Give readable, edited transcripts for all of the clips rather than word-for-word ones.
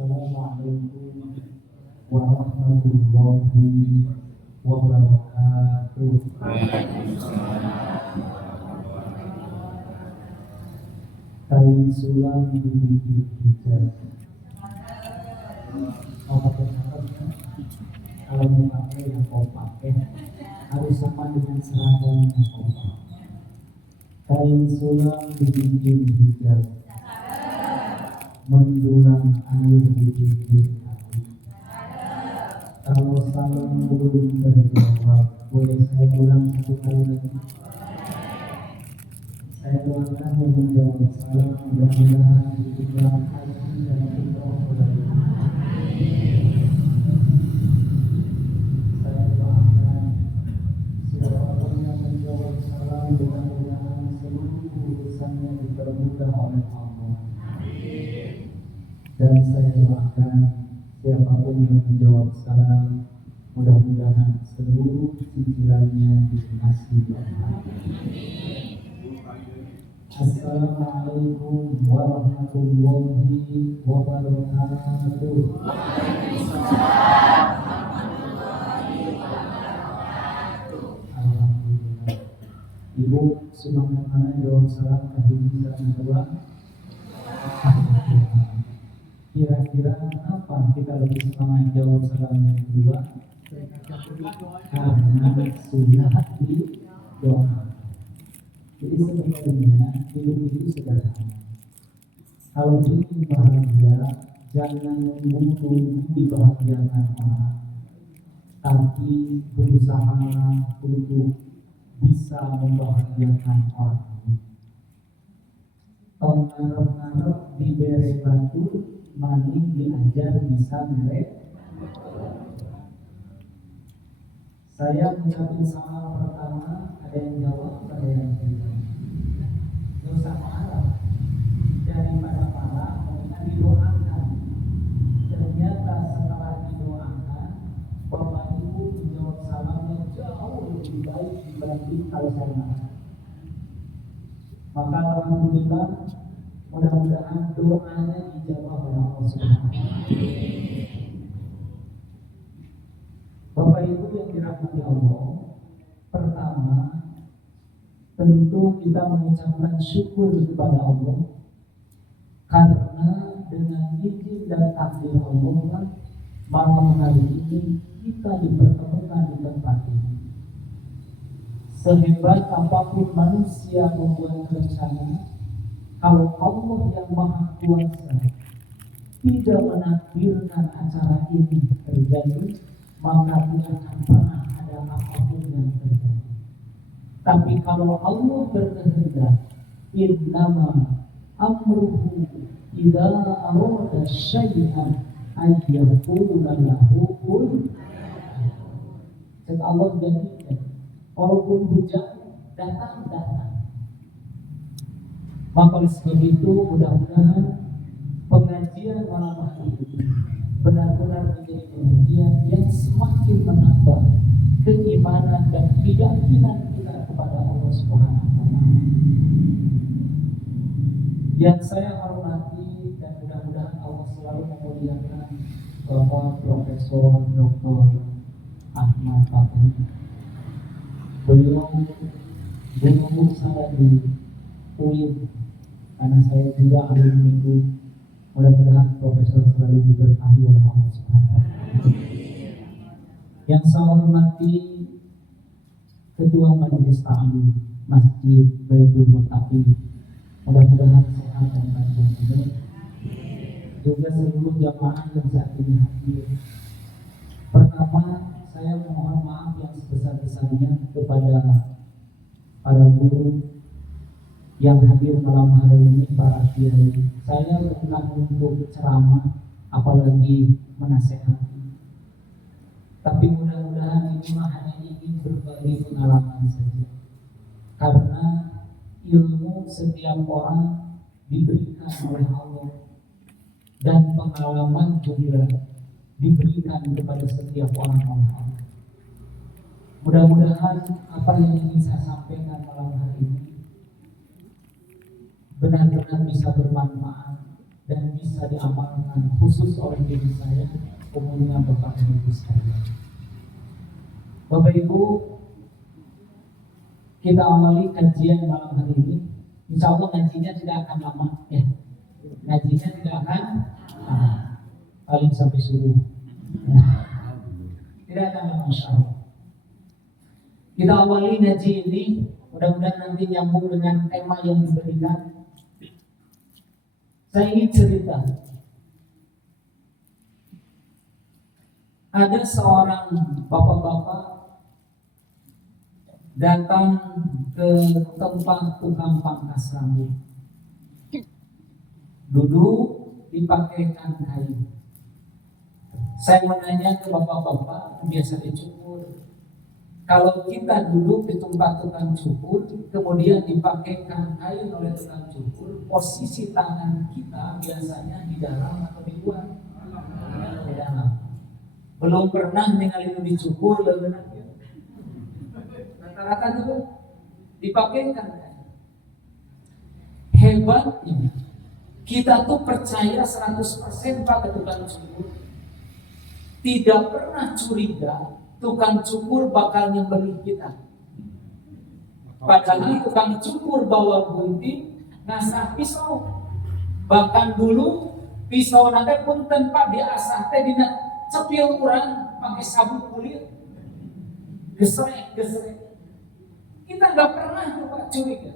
Assalamualaikum warahmatullahi wabarakatuh. Kain sulam dibikin hijab. Kalau mau pakai yang kau pakai harus sama dengan seragam yang kau pakai. Kain sulam dibikin hijab, mendulang air di bibir hati. Kalau salam belum terjawab, boleh saya ulang satu kali lagi. Saya doakan yang menjawab salam mudah-mudahan diberikan haji dan umroh dari saya doakan siapapun yang menjawab salam mudah-mudahan seluruh urusannya dipermudah oleh Allah. Dan saya doakan siapapun yang menjawab salam mudah-mudahan seluruh cicilannya dilunasi Allah. Assalamualaikum warahmatullahi wabarakatuh. Alhamdulillah. Ibu semangat mana jawab salam kahiji dan kedua? Kira-kira apa kita lebih semangat jawab salam yang kedua? Karena sudah didoakan. Jadi sebenarnya hidup itu sederhana. Kalau ingin bahagia, jangan menunggu dibahagiakan orang, tapi berusaha untuk bisa membahagiakan orang. Tong ngarep-ngarep dibere batu, maning diajar bisa mere. Saya mengucapkan salam pertama, ada yang jawab, ada yang tidak. Dosa marah daripada marah, maka didoakan. Ternyata setelah didoakan, Bapak Ibu menjawab salamnya jauh lebih baik dibanding kalau saya marah. Maka alhamdulillah, mudah-mudahan doanya dijawab oleh Allah Subhanahu wa Ta'ala. Bapak Ibu yang dirahmati Allah, pertama tentu kita mengucapkan syukur kepada Allah karena dengan izin dan takdir Allah malam hari ini kita dipertemukan di tempat ini. Sehebat apapun manusia membuat rencana, kalau Allah yang Maha Kuasa tidak menakdirkan acara ini terjadi, maka tidak akan pernah ada apapun yang terjadi. Tapi kalau Allah berkehendak, innama amruhu idza arada syai'an an yaqula lahu kun. Jadi Allah jadikan, walaupun hujan datang. Maka oleh sebab itu mudah-mudahan pengajian malam hari ini benar-benar menjadi pengajian yang semakin menambah keimanan dan keyakinan kita kepada Allah Subhanahu wa Ta'ala. Yang saya hormati dan mudah-mudahan Allah selalu memuliakan Bapak Profesor Dr. Ahmad Taufik. Beliau guru saya di UIN karena saya juga alumni UIN. Mudah-mudahan Profesor selalu diberkahi oleh Allah Subhanahu wa Ta'ala. Yang saya hormati Ketua Majelis Ta'lim Masjid Baitul Muttaqin, mudah-mudahan sehat dan panjang umur. Juga seluruh jamaah yang saat ini hadir. Pertama, saya mohon maaf yang sebesar-besarnya kepada para guru yang hadir malam hari ini, para kiai. Saya bukan untuk ceramah, apalagi menasehati. Tapi mudah-mudahan ini hanya ingin berbagi pengalaman saja. Karena ilmu setiap orang diberikan oleh Allah, dan pengalaman juga diberikan kepada setiap orang oleh Allah. Mudah-mudahan apa yang ingin saya sampaikan malam hari ini benar-benar bisa bermanfaat dan bisa diamalkan khusus oleh diri saya, umumnya Bapak dan Ibu sekalian. Bapak Ibu, kita awali kajian malam hari ini. Insya Allah ngajinya tidak akan lama, ya. Ngajinya tidak akan lama, paling sampai subuh. Ya. Tidak akan lama, insya Allah. Kita awali ngaji ini, mudah-mudahan nanti nyambung dengan tema yang diberikan. Saya ingin cerita. Ada seorang bapak-bapak datang ke tempat tukang pangkas rambut. Duduk dipakaikan kayu. Saya menanya ke bapak-bapak, biasa dicukur. Kalau kita duduk di tempat tukang cukur, kemudian dipakaikan kain oleh tukang cukur, posisi tangan kita biasanya di dalam atau di luar? Di dalam. Belum pernah dengan itu dicukur, rata-rata itu dipakaikan kain. Hebatnya, kita tuh percaya 100% pada tukang cukur. Tidak pernah curiga tukang cukur bakal nyembelih kita. Padahal tukang cukur bawa gunting, ngasah pisau. Bahkan dulu pisau nanti pun tanpa diasah teh dina cepil kurang pakai sabuk kulit. Gesrek. Kita nggak pernah coba curiga.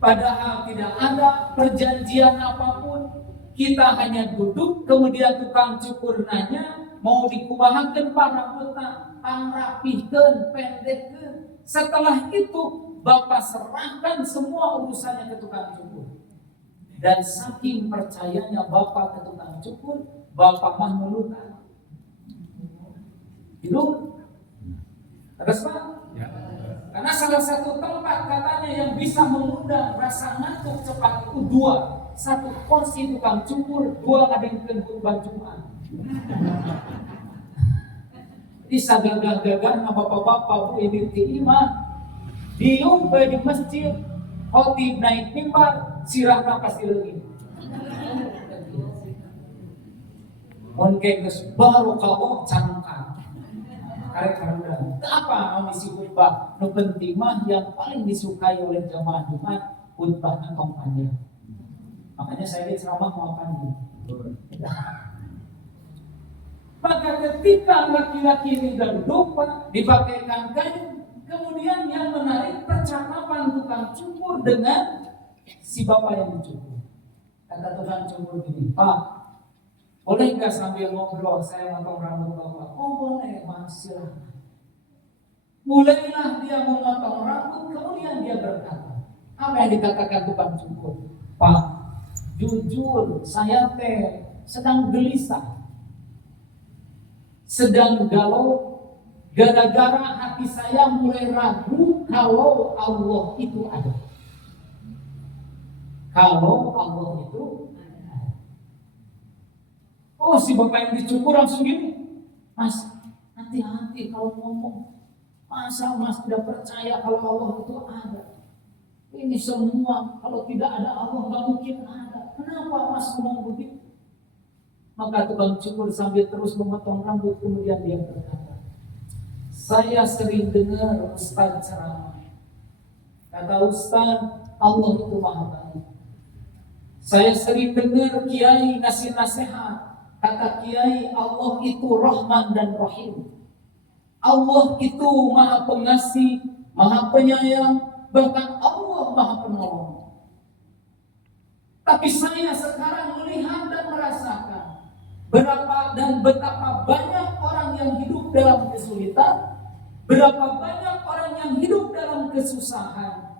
Padahal tidak ada perjanjian apapun. Kita hanya duduk, kemudian tukang cukur nanya, mau dikubahakeun pak rambutna, tang rapihkeun, pendekkeun. Setelah itu Bapak serahkan semua urusannya ke tukang cukur. Dan saking percayanya Bapak ke tukang cukur, Bapak mah nulukan. Hidup. Terus Pak? Ya. Karena salah satu tempat katanya yang bisa mengundang rasa ngantuk cepat itu dua. Satu kursi tukang cukur, dua ngadengkeun khutbah Jumat. Bisa gagah-gagah na bapak-bapak bu ini imam diung di masjid, khotib naik mimbar, sirahna pasti lagi. Mun geus baru kawok cangkang. Karek karudan. Apa misi khutbah? Nu penting mah yang paling disukai oleh jamaah Jumat khutbahna tong panjang. Makanya saya ceramah mau panjang. Maka ketika laki-laki ini duduk dipakaikan kain, kemudian yang menarik percakapan tukang cukur dengan si bapak yang dicukur. Kata tukang cukur gini, Pak, boleh nggak sambil ngobrol saya motong rambut bapak? Oh boleh, Mas, silahkan. Mulailah dia memotong rambut, kemudian dia berkata, apa yang dikatakan tukang cukur? Pak, jujur saya sedang gelisah, sedang galau, gara-gara hati saya mulai ragu kalau Allah itu ada. Kalau Allah itu ada. Oh, si bapak yang dicukur langsung gini, Mas, hati-hati kalau ngomong. Masa Mas tidak percaya kalau Allah itu ada? Ini semua kalau tidak ada Allah nggak mungkin ada. Kenapa Mas ngomong begitu? Maka tukang cukur sambil terus memotong rambut, kemudian dia berkata, saya sering dengar Ustaz ceramah. Kata Ustaz, Allah itu maha baik. Saya sering dengar Kiai ngasih nasihat. Kata Kiai, Allah itu Rahman dan Rahim. Allah itu maha pengasih, maha penyayang, bahkan Allah maha penolong. Tapi saya sekarang melihat dan merasakan berapa dan betapa banyak orang yang hidup dalam kesulitan, berapa banyak orang yang hidup dalam kesusahan.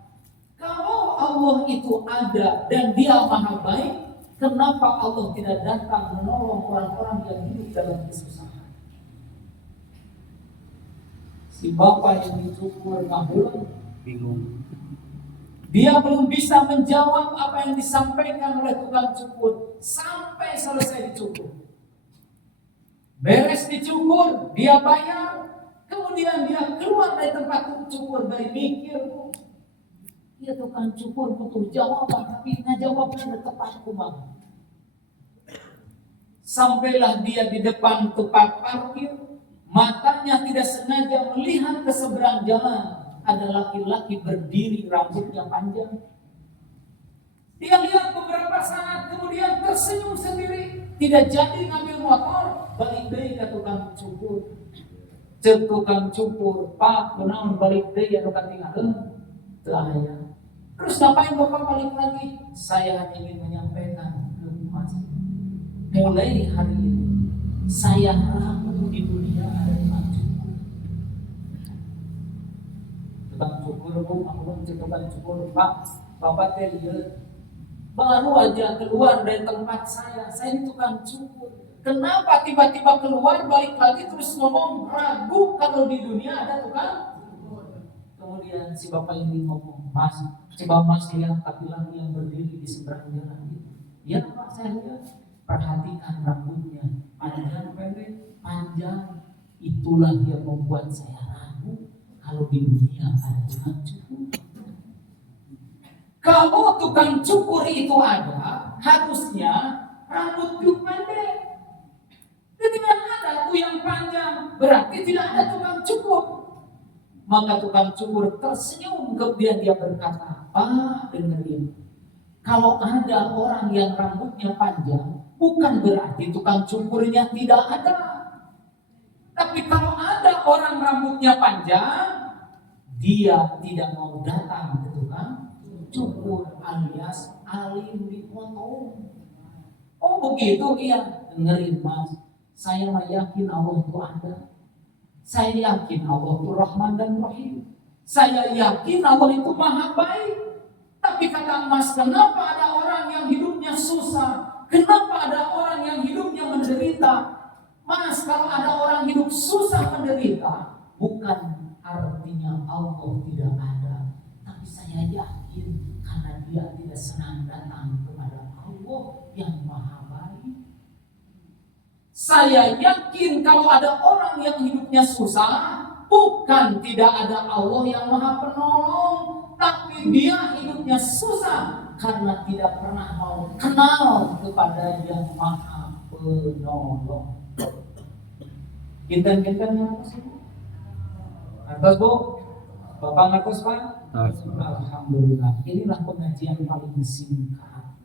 Kalau Allah itu ada dan Dia maha baik, kenapa Allah tidak datang menolong orang-orang yang hidup dalam kesusahan? Si bapak yang dicukur ngabulin, bingung. Dia belum bisa menjawab apa yang disampaikan oleh tukang cukur sampai selesai dicukur. Beres dicukur, dia bayar, kemudian dia keluar dari tempat cukur, dari mikir, dia tukang cukur butuh jawaban, tapi ngajawabnya tepat kumang. Sampailah dia di depan tempat parkir, matanya tidak sengaja melihat ke seberang jalan. Ada laki-laki berdiri, rambutnya panjang. Dia lihat beberapa saat, kemudian tersenyum sendiri. Tidak jadi ngambil motor, balik deui ke tukang cukur. Cek tukang cukur, Pak, kunaon balik deui anu katinggalin? Teu aya. Terus ngapain Bapak balik lagi? Saya hanya ingin menyampaikan ke Mas, mulai hari ini saya ragu di dunia ada tukang cukur. Tukang cukur, Bu, aku cek tukang cukur, Pak, Bapak teh lihat baru aja keluar dari tempat saya ini tukang cukur. Kenapa tiba-tiba keluar balik lagi terus ngomong ragu kalau di dunia ada tukang cukur? Kemudian si bapak ini ngomong, Mas, coba Mas lihat laki-laki yang berdiri di seberang jalan itu. Ya Pak, saya lihat. Perhatikan rambutnya, panjang pendek, panjang. Itulah yang membuat saya ragu kalau di dunia ada tukang cukur. Kalau tukang cukur itu ada, harusnya rambut itu pendek. Ketika ada tuh yang panjang, berarti tidak ada tukang cukur. Maka tukang cukur tersenyum, kemudian dia berkata, Pak, dengerin. Kalau ada orang yang rambutnya panjang, bukan berarti tukang cukurnya tidak ada. Tapi kalau ada orang rambutnya panjang, dia tidak mau datang ke tukang cukur alias alim dipotong. Oh begitu, iya. Dengerin Mas, saya yakin Allah itu ada. Saya yakin Allah itu Rahman dan Rahim. Saya yakin Allah itu Maha Baik. Tapi kata Mas, kenapa ada orang yang hidupnya susah? Kenapa ada orang yang hidupnya menderita? Mas, kalau ada orang hidup susah menderita, bukan artinya Allah tidak ada. Tapi saya yakin karena dia tidak senang datang kepada Allah yang Maha Baik. Saya yakin kalau ada orang yang hidupnya susah, bukan tidak ada Allah yang Maha Penolong, tapi dia hidupnya susah karena tidak pernah mau kenal kepada yang Maha Penolong. Kita ngertos Bu? Ngertos Bu? Bapak ngertos Pak? Alhamdulillah. Inilah pengajian paling singkat.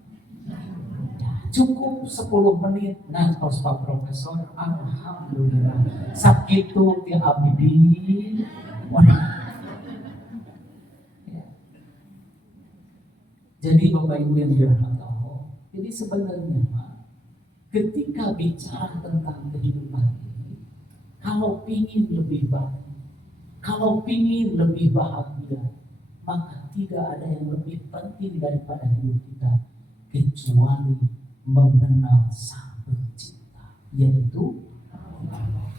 Cukup 10 menit ngertos Pak Profesor. Alhamdulillah. Sakitu ti abdi. Jadi Bapak Ibu yang dirahmati Allah, jadi sebenarnya Pak, ketika bicara tentang kehidupan ini, kalau pingin lebih baik, kalau pingin lebih bahagia, maka tidak ada yang lebih penting daripada hidup kita kecuali mengenal Sang Pencipta, yaitu Allah.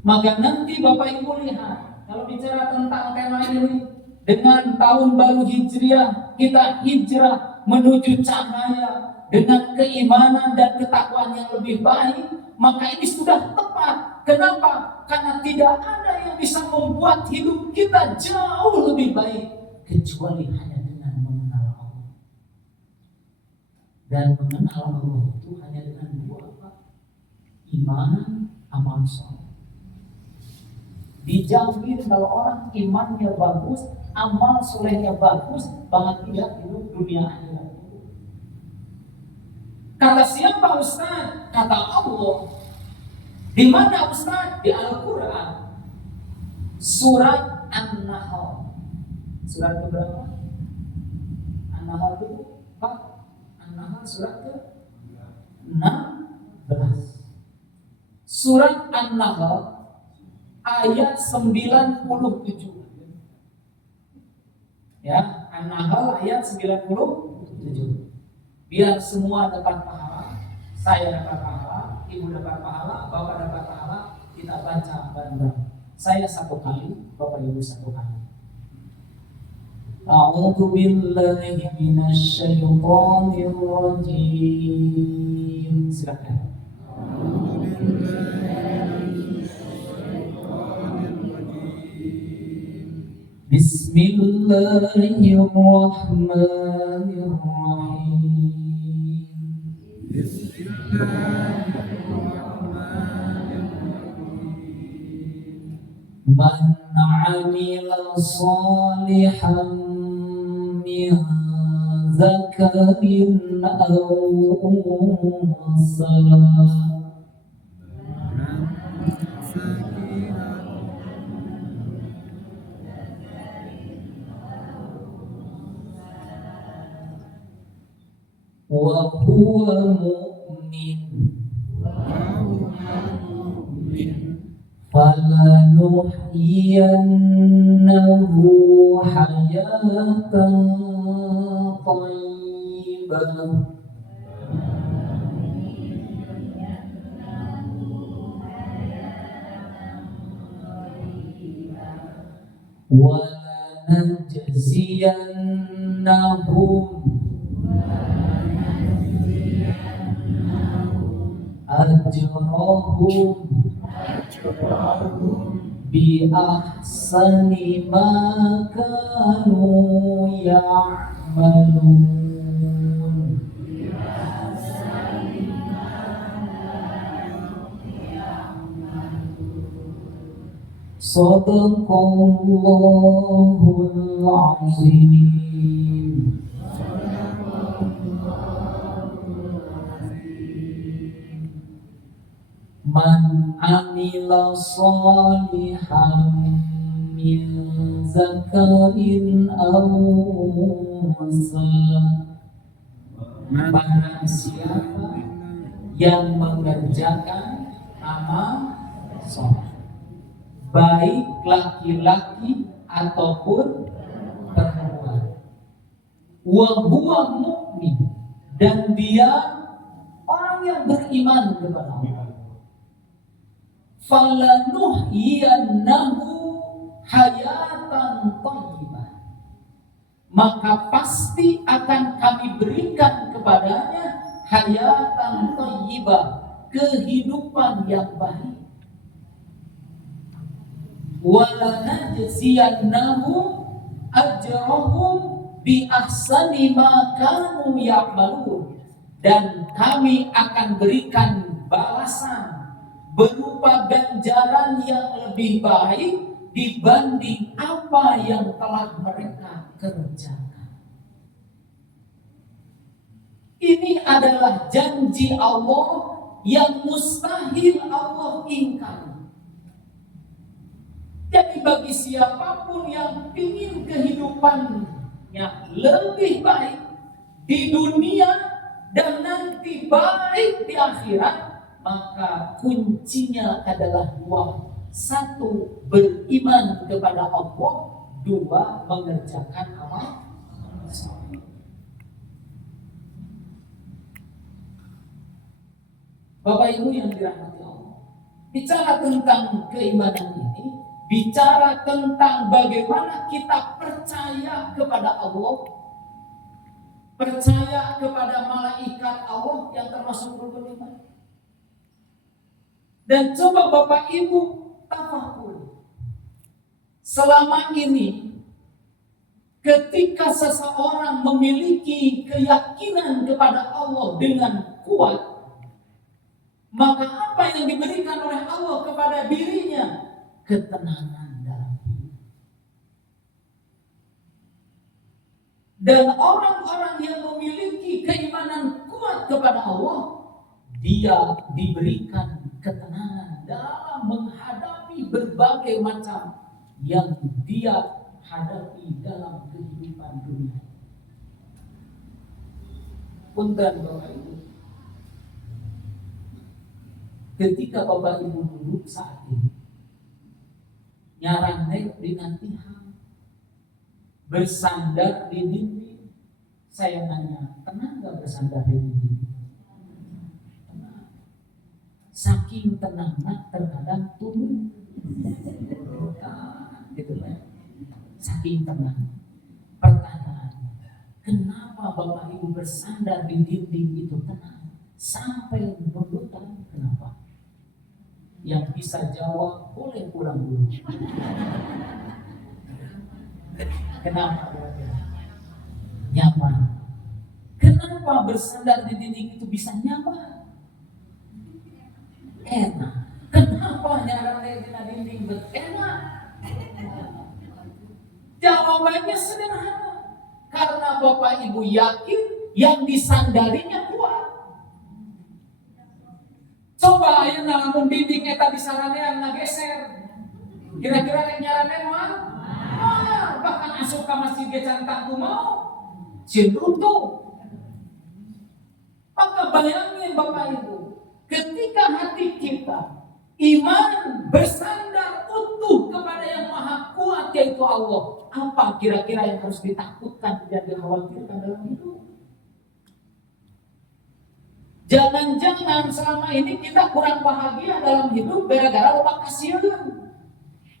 Maka nanti Bapak Ibu lihat, kalau bicara tentang tema ini, dengan tahun baru Hijriah, kita hijrah menuju cahaya dengan keimanan dan ketakwaan yang lebih baik, maka ini sudah tepat. Kenapa? Karena tidak ada yang bisa membuat hidup kita jauh lebih baik kecuali hanya dengan mengenal Allah. Dan mengenal Allah itu hanya dengan dua apa? Iman, amal soleh. Dijamin kalau orang imannya bagus, amal solehnya bagus, bahagia hidup dunia akhirat. Kata siapa Ustaz? Kata Allah. Di mana Ustaz? Di Al-Quran. Surat An-Nahl. Surat ke berapa? An-Nahl itu Pak? An-Nahl surat ke 16. Surat An-Nahl ayat 97. Ya, An-Nahl ayat 97. Biar semua dapat pahala, saya dapat pahala, ibu dapat pahala, bapak dapat pahala, kita baca bareng-bareng. Saya satu kali, bapak ibu satu kali. A'udzu billahi minasyaitonir rajim. Silakan. Bismillahirrahmanirrahim. Man 'amila shalihan min zakarin aw unsa wa huwa mu'min falanuhyiyannahu hayatan thayyibah wa lanajziyannahum ajrahum bi ahsani ma kanu ya'malun. Sadaqallahul azim. Man amila shalihan min zakarin aw unsa, barang siapa yang mengerjakan amal saleh, baik laki-laki ataupun perempuan, wa huwa mukmin, dan dia orang yang beriman kepada Allah, falanuhyiyannahu hayatan thayyibah, maka pasti akan kami berikan kepadanya hayatan thayyibah, kehidupan yang baik. Walanajziyannahum ajrahum bi ahsani ma kanu ya'malun, dan kami akan berikan balasan berupa ganjaran yang lebih baik dibanding apa yang telah mereka kerjakan. Ini adalah janji Allah yang mustahil Allah ingkari. Jadi bagi siapapun yang ingin kehidupannya lebih baik di dunia dan nanti baik di akhirat, maka kuncinya adalah dua. Satu, beriman kepada Allah. Dua, mengerjakan amal saleh. Bapak Ibu yang dirahmati Allah, bicara tentang keimanan ini, bicara tentang bagaimana kita percaya kepada Allah, percaya kepada malaikat Allah yang termasuk rukun iman. Dan coba Bapak Ibu tafakur, selama ini ketika seseorang memiliki keyakinan kepada Allah dengan kuat, maka apa yang diberikan oleh Allah kepada dirinya? Ketenangan dalam diri. Dan orang-orang yang memiliki keimanan kuat kepada Allah, dia diberikan ketenangan dalam menghadapi berbagai macam yang dia hadapi dalam kehidupan dunia. Punten Bapak Ibu, ketika Bapak Ibu duduk saat ini, nyarang naik dengan Tuhan, bersandar di dinding, saya nanya, tenang gak bersandar di dinding? Saking tenangnya terkadang turun, gitu kan? Saking tenang. Pertanyaannya, kenapa Bapak Ibu bersandar di dinding itu tenang sampai bergetar? Kenapa? Yang bisa jawab boleh pulang dulu. Kenapa? Nyaman. Kenapa Kenapa bersandar di dinding itu bisa nyaman? Enak. Kenapa nyarane di dinding enak? Jawabannya sederhana. Karena Bapak Ibu yakin yang disandarinya kuat. Coba ayo namun dinding eta disaranean ngageser. Kira-kira rek nyaranen mah? Bahkan asup ka masjid ge cantang kumaha? Cin runtuh. Maka bayangin Bapak Ibu, ketika hati kita iman bersandar utuh kepada yang maha kuat yaitu Allah, apa kira-kira yang harus ditakutkan dan dikhawatirkan dalam hidup? Jangan-jangan selama ini kita kurang bahagia dalam hidup gara-gara loba kasieun.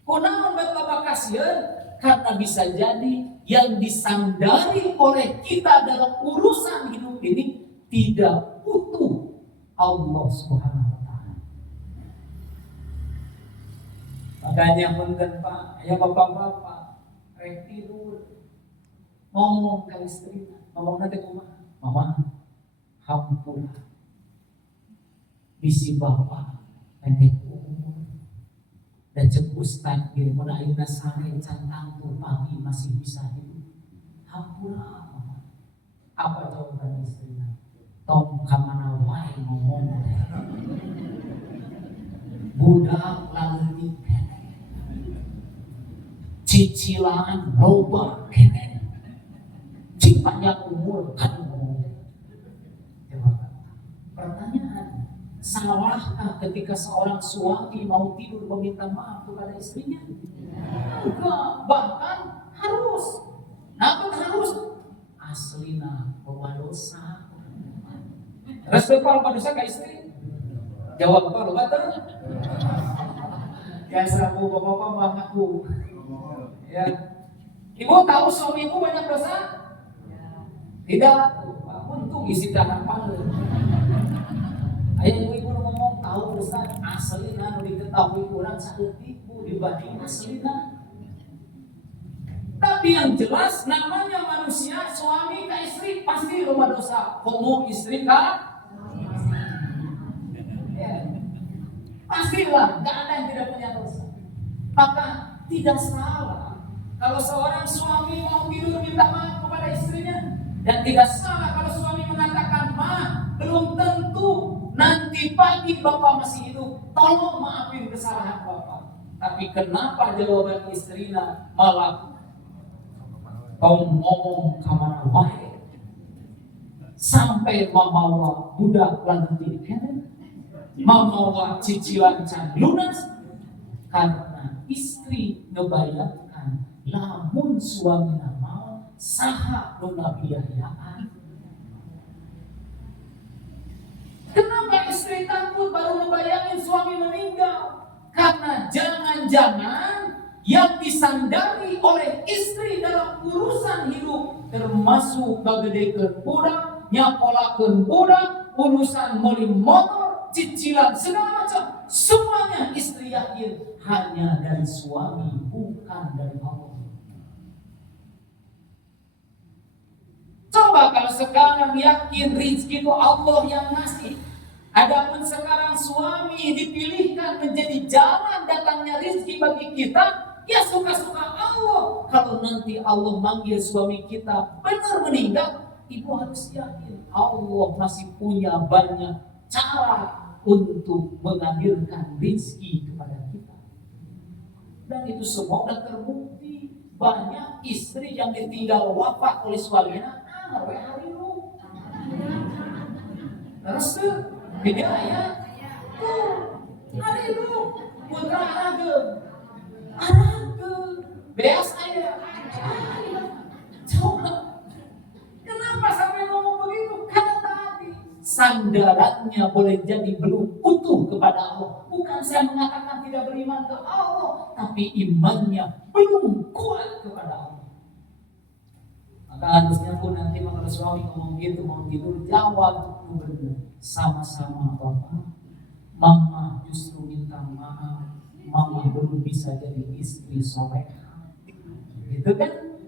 Kunaon bet loba kasieun? Karena bisa jadi yang disandari oleh kita dalam urusan hidup ini tidak utuh Allah Subhanahu wa taala. Makanya punten Pak, ya bapak-bapak, rek tidur ngomong ke istri, ngomong nanti kumaha? Mama, hampura. Bisi bapak pendek umur dan cek ustad gitu, mun ayeuna sare cantang tuh pagi masih bisa hidup. Hampura mama. Apa jawaban istrinya? Tong kamana wae ngomong. Budak leutik kene. Cicilan loba kene. Cing panjang umur kan ngomong. Pertanyaan, salahkah ketika seorang suami mau tidur meminta maaf kepada istrinya? Enggak, bahkan harus. Namun harus aslina loba dosa. Respek kalau loba dosa ke istri? Jawab apa loba teh? Ya serabu bapak-bapak mengaku. Ya. Ibu tahu suami ibu banyak dosa? Tidak. Untung isi harapan. Ayo ibu ngomong tahu Ustaz, aslina nu diketahui kurang saeutik Bu dibanding aslina. Tapi yang jelas namanya manusia, suami ke istri pasti loba dosa. Komo istri ka? Ya. Pastilah, gak ada yang tidak punya dosa. Maka tidak salah kalau seorang suami mau tidur minta maaf kepada istrinya. Dan tidak salah kalau suami mengatakan maaf, belum tentu nanti pagi Bapak masih hidup, tolong maafin kesalahan Bapak. Tapi kenapa jawaban istrinya malah kau ngomong kamana wae sampai mamawa budak lanjut kene, mamawa cicilan can lunas? Karena istri ngebayangkan lamun suamina mau saha nu ngabiayaan. Kenapa istri takut baru ngebayangin suami meninggal? Karena jangan-jangan yang disandari oleh istri dalam urusan hidup termasuk gagedekeun budak, nyakolakeun budak, urusan meuli motor, cicilan segala macam, semuanya istri yakin hanya dari suami, bukan dari Allah. Coba kalau sekarang yakin rezeki itu Allah yang ngasih. Adapun sekarang suami dipilihkan menjadi jalan datangnya rezeki bagi kita, ya suka-suka Allah. Kalau nanti Allah manggil suami kita benar meninggal, ibu harus yakin Allah masih punya banyak cara untuk mengalirkan rezeki kepada kita. Dan itu semua sudah terbukti. Banyak istri yang ditinggal wafat oleh suaminya, hari lu terus tuh hidayah tuh hari lu putra arageun beas aja. Coba kenapa sampai ngomong begitu? Karena tadi sandarannya boleh jadi belum utuh kepada Allah. Bukan saya mengatakan tidak beriman ke Allah, tapi imannya belum kuat kepada Allah. Maka harusnya pun nanti kalau suami ngomong gitu mau tidur, jawab benar, sama-sama Bapak, Mama justru minta maaf, Mama belum bisa jadi istri solehah, gitu kan?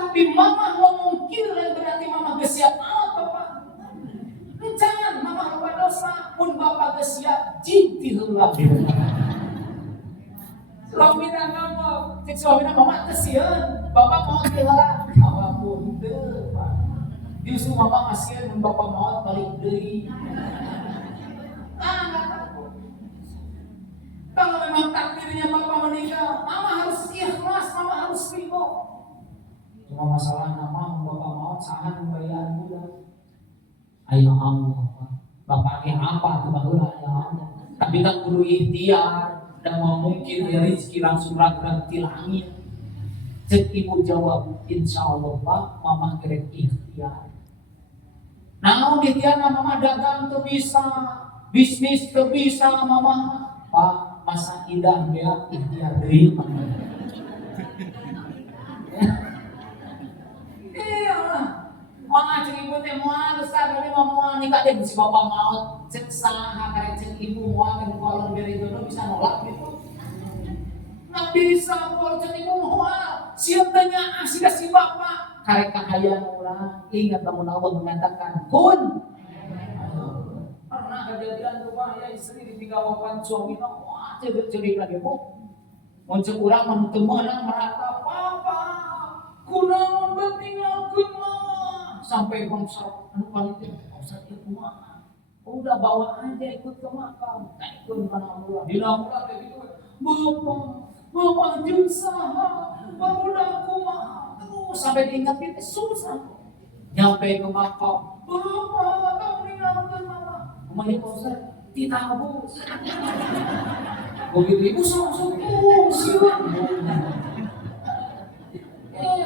Tapi mama ngomong kira berarti mama gesiap apa Pak? Jangan mama lupa dosa pun bapak gesiap jinti heula. Suamina ngomong, cek suamina mama kesian, bapak mau heula. Apapun deh Pak. Justru mama kasihan mun bapak mau balik deui. Kalau memang takdirnya bapak meninggal, mama harus ikhlas, mama harus ridho. Cuma masalah nama bapak mau sahan membayar bulan. Ayo Allah, bapak yang apa tuh bahulah ya Allah. Tapi tak perlu ikhtiar dan mau mungkin rezeki langsung rak-rak di langit. Cek ibu jawab, insya Allah Pak, mama gerek ikhtiar. Nah, ikhtiar mama dagang tuh bisa, bisnis tuh bisa mama. Pak, masa indah ya ikhtiar deui mama. Mga cek ibu teh moal besar dari moal nikah deh si bapak maut cek saha karek cek ibu moal kan kolon dari jodoh bisa nolak gitu. Nggak bisa kalau cek ibu moal siap tanya asih si bapak karek kahayaan orang ingat namun Allah mengatakan kun. Pernah kejadian rumah ya istri ditinggal bapak suaminya wah cerik lagi bu. Mau cek orang menuntut menang merata papa kunaon bertinggalkeun sampai bangsa anu panitia bangsa itu kumaha udah bawa aja ikut ke makam ikut mana mula kayak gitu bapak jeung saha barudak kumaha terus sampai diingat itu susah nyampe ke makam bapak tong ninggalkeun mama kumaha bangsa ditabus begitu ibu sok sieuan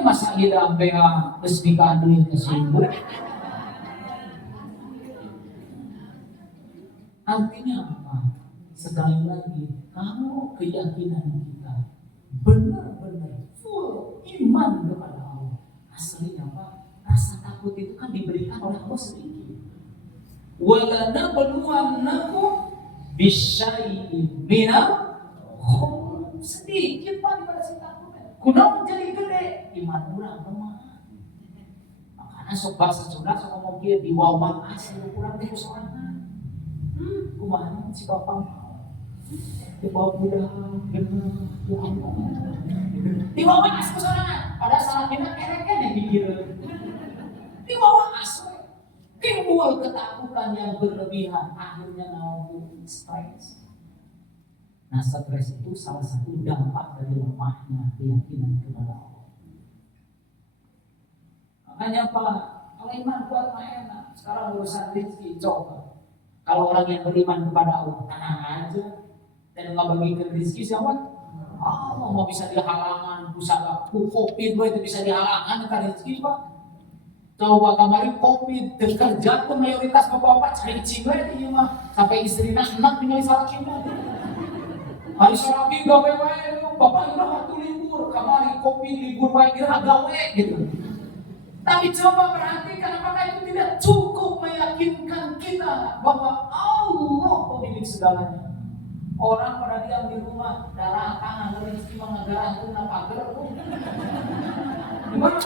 masa kita sampai geus dikaduin ke sibuk. Artinya apa? Sekali lagi, kalau keyakinan kita benar-benar full iman kepada Allah, aslinya apa? Rasa takut itu kan diberikan oleh Allah sedikit. Walana beluannakum bisyai'in minal khawf, sedikit Pak diberi rasa takut. Kunaon jadi gede iman urang lemah. Makanya sok bahasa Sunda sok ngomong kieu diwawan asli urang teh sorangan. Kumaha si bapak dibawa mudahan bener ya Allah. Diwawan asli sorangan. Pada salah kita erek nya dikireun. Diwawan asli. Timbul ketakutan yang berlebihan akhirnya naon stres. Nah, stres itu salah satu dampak dari lemahnya keyakinan kepada Allah. Makanya Pak, kalau iman kuat mah enak. Sekarang urusan rezeki coba. Kalau orang yang beriman kepada Allah tenang aja dan nggak bagikan rezeki siapa? Allah mau bisa dihalangan, usaha COVID itu bisa dihalangan dengan rezeki Pak. Coba kemarin COVID terkerja tuh mayoritas bapak-bapak cari cingwe di rumah sampai istrinya enak tinggal di salah kita. Hari Sabtu gawe wae, bapak udah waktu libur, kamari kopi libur wae kira gawe gitu. Tapi coba perhatikan apakah itu tidak cukup meyakinkan kita bahwa Allah pemilik segalanya. Orang pada diam di rumah, darah tangan rezeki mengagaran tuna pager. Gimana?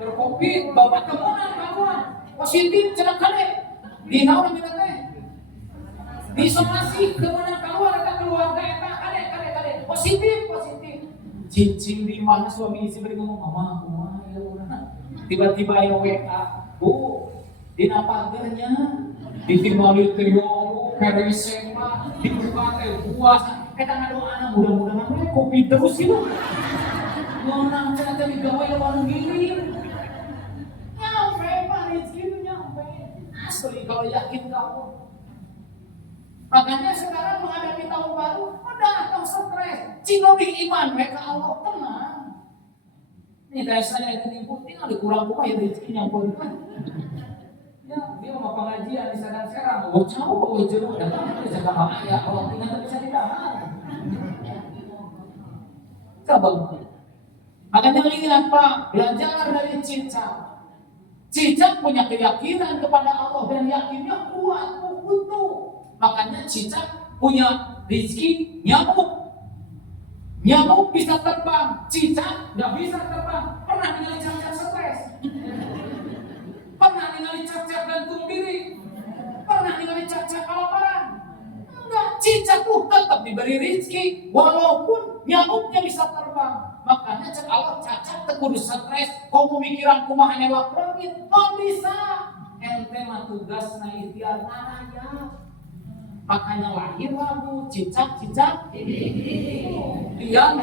Berkopi, bapak kemana kawan? Positif cenah kade. Di naon kita teh? Isolasi kemana keluar ke keluarga eta kade positif cincin di mana suami istri ngomong mama kumaha ya urang tiba-tiba aya WA bu dina pagernya ditinggali teh kerese mah dibuka teh puasa eta ngadoana mudah-mudahan we kopi terus gitu orang cenah teh digawe lawan gilir nyampe Pak rezeki nyampe asli kalau yakin kamu. Makanya sekarang menghadapi tahun baru, udah atau stres, cingobing iman mereka Allah tenang. Ini kayak saya itu tipu, tinggal dikurang rumah ya rezeki nyampur kan. Ya, dia mau pengajian di sana sekarang, mau jauh, mau jauh, datang ke Jakarta ya, kalau tinggal bisa ditahan. Coba, makanya ini apa? Belajar dari Cicak. Cicak punya keyakinan kepada Allah dan yakinnya kuat, utuh. Makanya Cicak punya rezeki nyamuk. Nyamuk bisa terbang, cicak nggak bisa terbang. Pernah ningali cicak stres? Pernah ningali cicak gantung diri? Pernah ningali cicak kelaparan? Enggak, cicak tuh tetap diberi rezeki walaupun nyamuknya bisa terbang. Makanya cek Allah cacak teu kudu stres, komo mikiran kumaha newak leungit, oh bisa. Ente mah tugasna ikhtiar naraya. Makanya lahir lagu cicak-cicak diam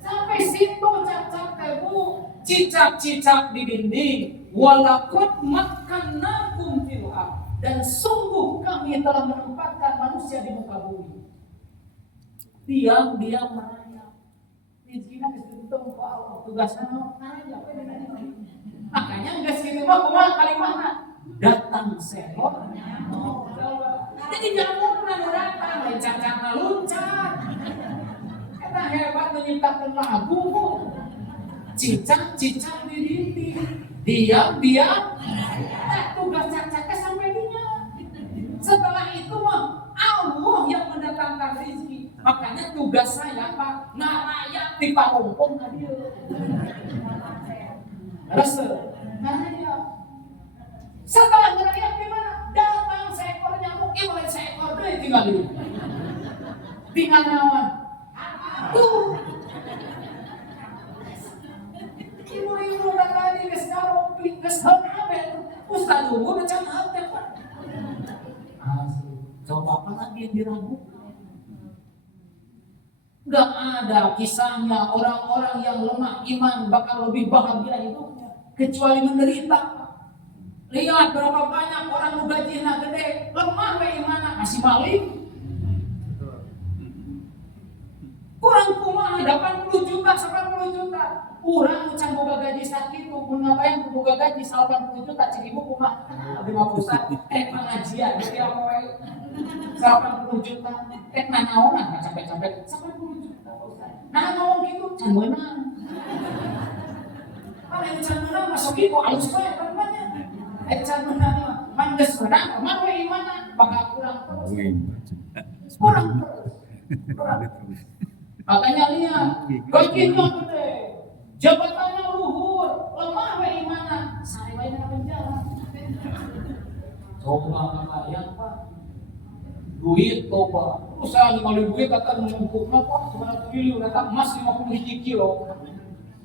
sampai situ cacak tebu cicak-cicak di dinding walaqad makkannakum fil ardh, dan sungguh kami telah menempatkan manusia di muka bumi. Diam meraya rezekina geus dituntung ku Allah, tugasna naraya. Makanya geus kitu mah kumaha kalimahna datang seekor nyamuk. Jadi nyamuk pernah datang, cacak luncat. Kita hebat menciptakan lagu. Cicak di dinding, diam. Tugas cacaknya sampai dinya. Setelah itu mah Allah yang mendatangkan rezeki. Makanya tugas saya Pak, ngaraya di parumpung hadir. Rasa ngaraya. Setelah ngeraya gimana? Datang seekor nyamuk, mulai seekor deh tinggal di. Tinggal nawan. Tuh. Ibu datang di kesarok, kesarok apa? Ustaz tunggu macam apa Pak? Asli. Coba apa lagi yang diragukan? Gak ada kisahnya orang-orang yang lemah iman bakal lebih bahagia hidupnya kecuali menderita. Lihat berapa banyak orang nu gajina gede, lemah we imana masih maling. Kurang kumaha 80 juta, 90 juta. Urang can boga gaji sakitu, mun ngapain boga gaji 80 juta cek ibu kumaha? Abi mah Ustaz, pengajian jadi apa we? 80 juta. Nanaonan capek-capek 80 juta Ustaz. Nah ngomong gitu can meunang. Kan yang can meunang masuk ibu alus we banyak. Can meunang mah geus menang, mah we imana bakal kurang terus. Kurang terus. Makanya lihat, gajinya gede, jabatannya luhur, lemah we imana, sare wae na penjara. Coba kalian Pak, duit coba, usaha 5.000 kata menumpukna Pak, sebenarnya triliun, kata emas 51 kilo.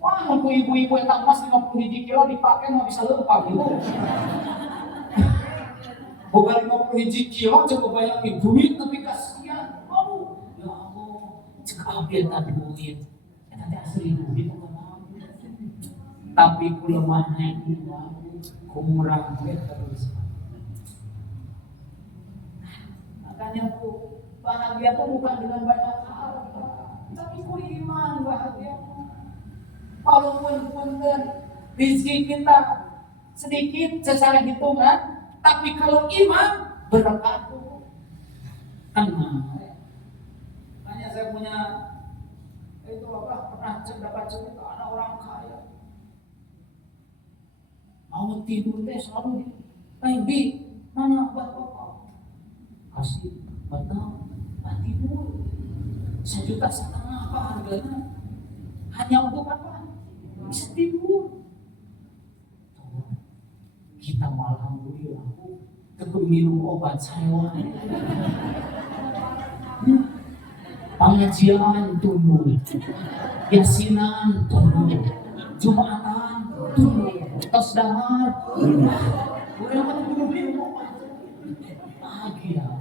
Wah, untuk ibu-ibu yang emas 51 kilo dipakai mau bisa lempar ibu. Bukan 51 kilo, coba bayangin duit tapi kasihan. Ya Allah. Update duit, nanti asli duit tapi kulemah naik kurang duit terus. Makanya Bu, bahagia itu bukan dengan banyak hal, tapi ku iman bahagia. Walaupun punten rezeki kita sedikit secara hitungan, tapi kalau iman berkat tenang. Saya punya itu pernah dapat cerita ada orang kaya mau tidur teh selalu di mana bapak kasih betul tidur 1,5 juta apa harganya hanya untuk apa bisa tidur. Kita malah alhamdulillah tekun minum obat saya. Pengajian tunggu, yasinan tunggu, jumatan tunggu, tasdahar tunggu. Udah tunggu minum bahagia.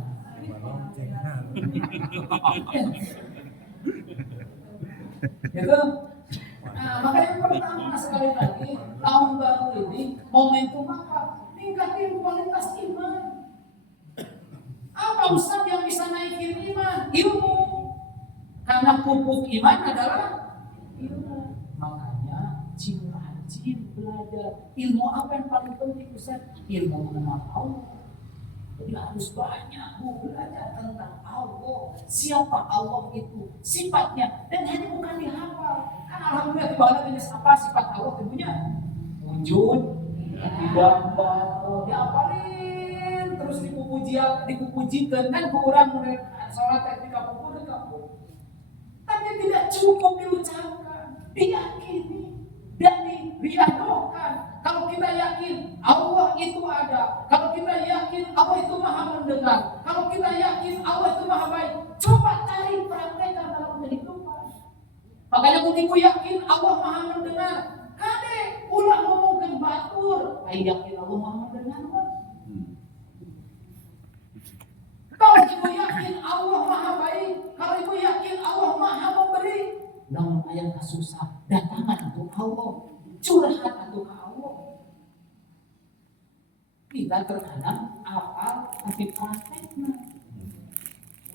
Gitu. Nah, makanya pertama sekali lagi tahun baru ini momentum apa? Tingkatin kualitas iman. Apa Ustaz yang bisa naikin iman? Ilmu. Karena pupuk iman adalah ilmu. Makanya rajin belajar. Ilmu apa yang paling penting Ustaz? Ilmu mengenal Allah. Jadi harus banyak belajar tentang Allah. Siapa Allah itu? Sifatnya. Dan ini bukan dihafal. Kan alhamdulillah di bawah jenis apa sifat Allah tentunya? Wujud, gambar, diapalin terus dipupujikan kan kurang sholat ketika pupuk. tidak cukup diucapkan, diyakini dan diriadokan. Kalau kita yakin Allah itu ada, kalau kita yakin Allah itu maha mendengar, kalau kita yakin Allah itu maha baik, coba cari praktekkan dalam kehidupan. Makanya kutiku yakin Allah maha mendengar, kade ulah ngomongkan batur, ay yakin Allah maha mendengar. Kalau ibu yakin Allah maha baik, kalau ibu yakin Allah maha memberi, namun ayat susah, datangan untuk Allah, curhat untuk Allah. Kita terkadang apal tapi prakteknya,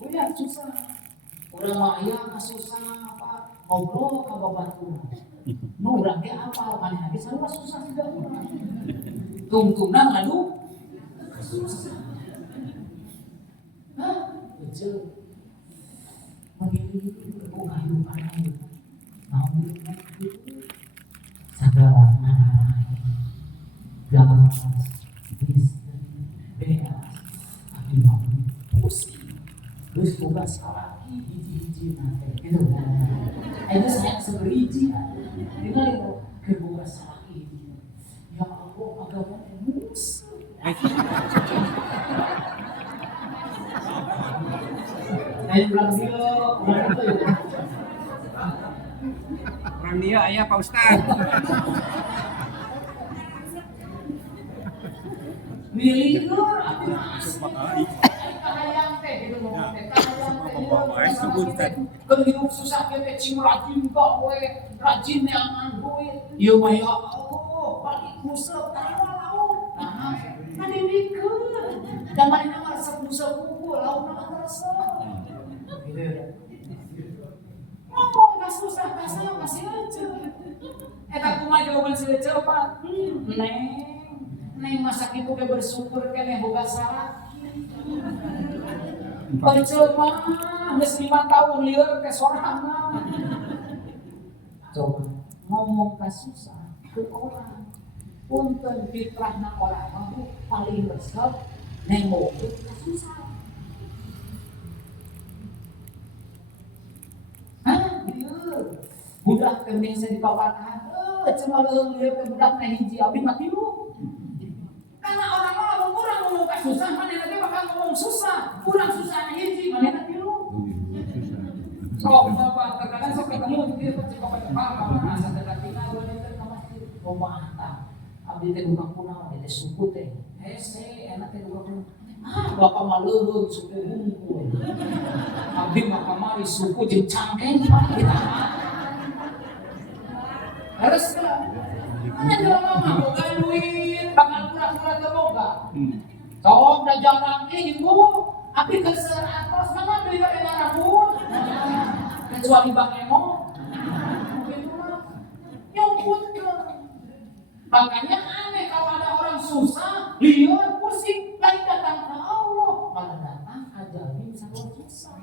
ya susah. Orang maya susah apa ngobrol ke babaturan. Nu urang ge apal mana ge sarua susah juga urang. Tungtungna ngadu susah. Hah? Betul. Memilih kehidupan ini. Mau itu segala mana gas, beas, tapi mau pusing. Terus buka salah hiji nanti gitu kan. Itu saya seberiji kita itu kebuka salah hiji. Ya Allah agama musuh. Saya bilang Orang dia ayah Pak Ustaz. Milikur aku kahayang teh gitu ngomong teh kahayang teh kehidup susah teh cing rajin kok we rajin neangan duit ieu mah ya Allah balik museuh tawa lauk nah mani mikir da manehna mah resep museuh kuku laukna mah resep ngomong ka susah ka sana masih aja eta kumaha jawaban seleceu Pak Neng masak itu kayak bersyukur kan yang boga salah. Percuma, geus 5 tahun lieur ke sorangan. Coba ngomong ka susah ke orang. Punten fitrahna orang mah paling resep neng ngomong ka susah. Hah? Ieu. Budak teh di pawatan. Cuma leuweung lieur ke budak teh hiji abdi mati lu. Karena orang ngomong ka susah, manehna teh bakal ngomong susah. Urang susahna hiji, manehna tilu. Sok bapak terkadang sok ketemu di cek bapak mana asa deketina dua teh ka masjid. Loba anta. Abdi teh buka kunaon teh suku teh. Hese enak teh buka kunaon. Bapak mah leuweung suku hungkul. Abdi mah kamari suku jeung cangkeng kita. Harus ka. Mana jelema mah boga duit, bakal pura-pura teu boga. Sok da jarang ibu, abdi keur atos mah beli bade rambut. Kecuali Bang Emo. Gitu mah. Nyumputkeun. Makanya aneh kalau ada orang susah, lieur pusing, lain datang ke Allah, malah datang ajaib sama susah.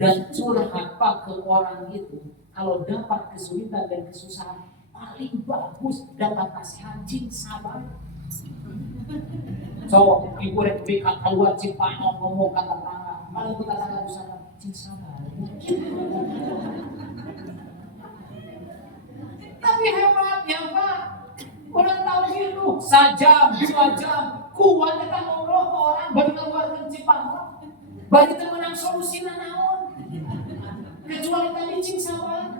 Dan curhat ke orang itu, kalau dapat kesulitan dan kesusahan, paling bagus dapat nasihat cing sabar. So, ibu rek bika keluar cing panon ngomong kata tetangga, paling kita tangga usah cing sabar. Tapi hebatnya Pak, orang tahu itu sajam, 2 jam, kuat kita ngobrol ke orang baru ngeluarkan cing panon, baru kita menang solusi naon. Kecuali tadi cing sabar.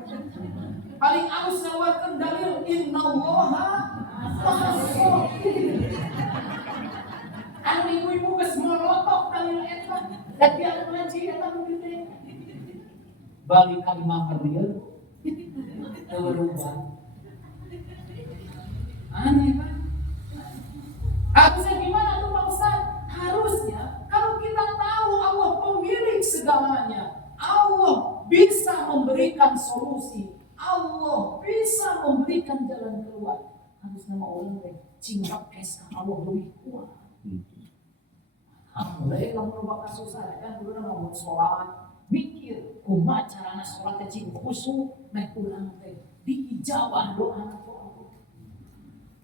Paling halus nawarkan dalil innallaha mahas-sabirin. Anu ibu-ibu geus molotok dalil eta, da tiang ngaji eta nu gede. Balik kalimat dia teu berubah. Aneh Pak. Harusnya gimana tuh Pak Ustaz? Harusnya kalau kita tahu Allah pemilik segalanya, Allah bisa memberikan solusi, Allah bisa memberikan jalan keluar. Harus nama orang teh cinta kes Allah lebih kuat. Mulai kamu lupa susah kan dulu nama mau sholat, mikir kumaha carana sholat teh cing khusyuk, naik ulang teh diijabah doa ku Allah.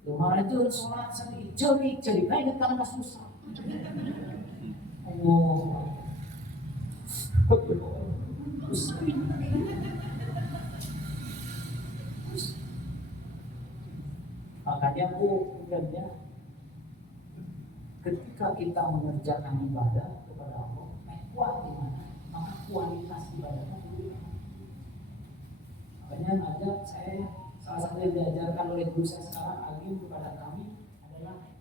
Domara jeung sholat seni cerik lain karena susah. Allah. Makanya aku kerja ketika kita mengerjakan ibadah kepada Allah, kuat di mana? Maka kualitas ibadahnya berubah. Makanya ngajak saya, salah satu yang diajarkan oleh guru saya sekarang Agim kepada kami adalah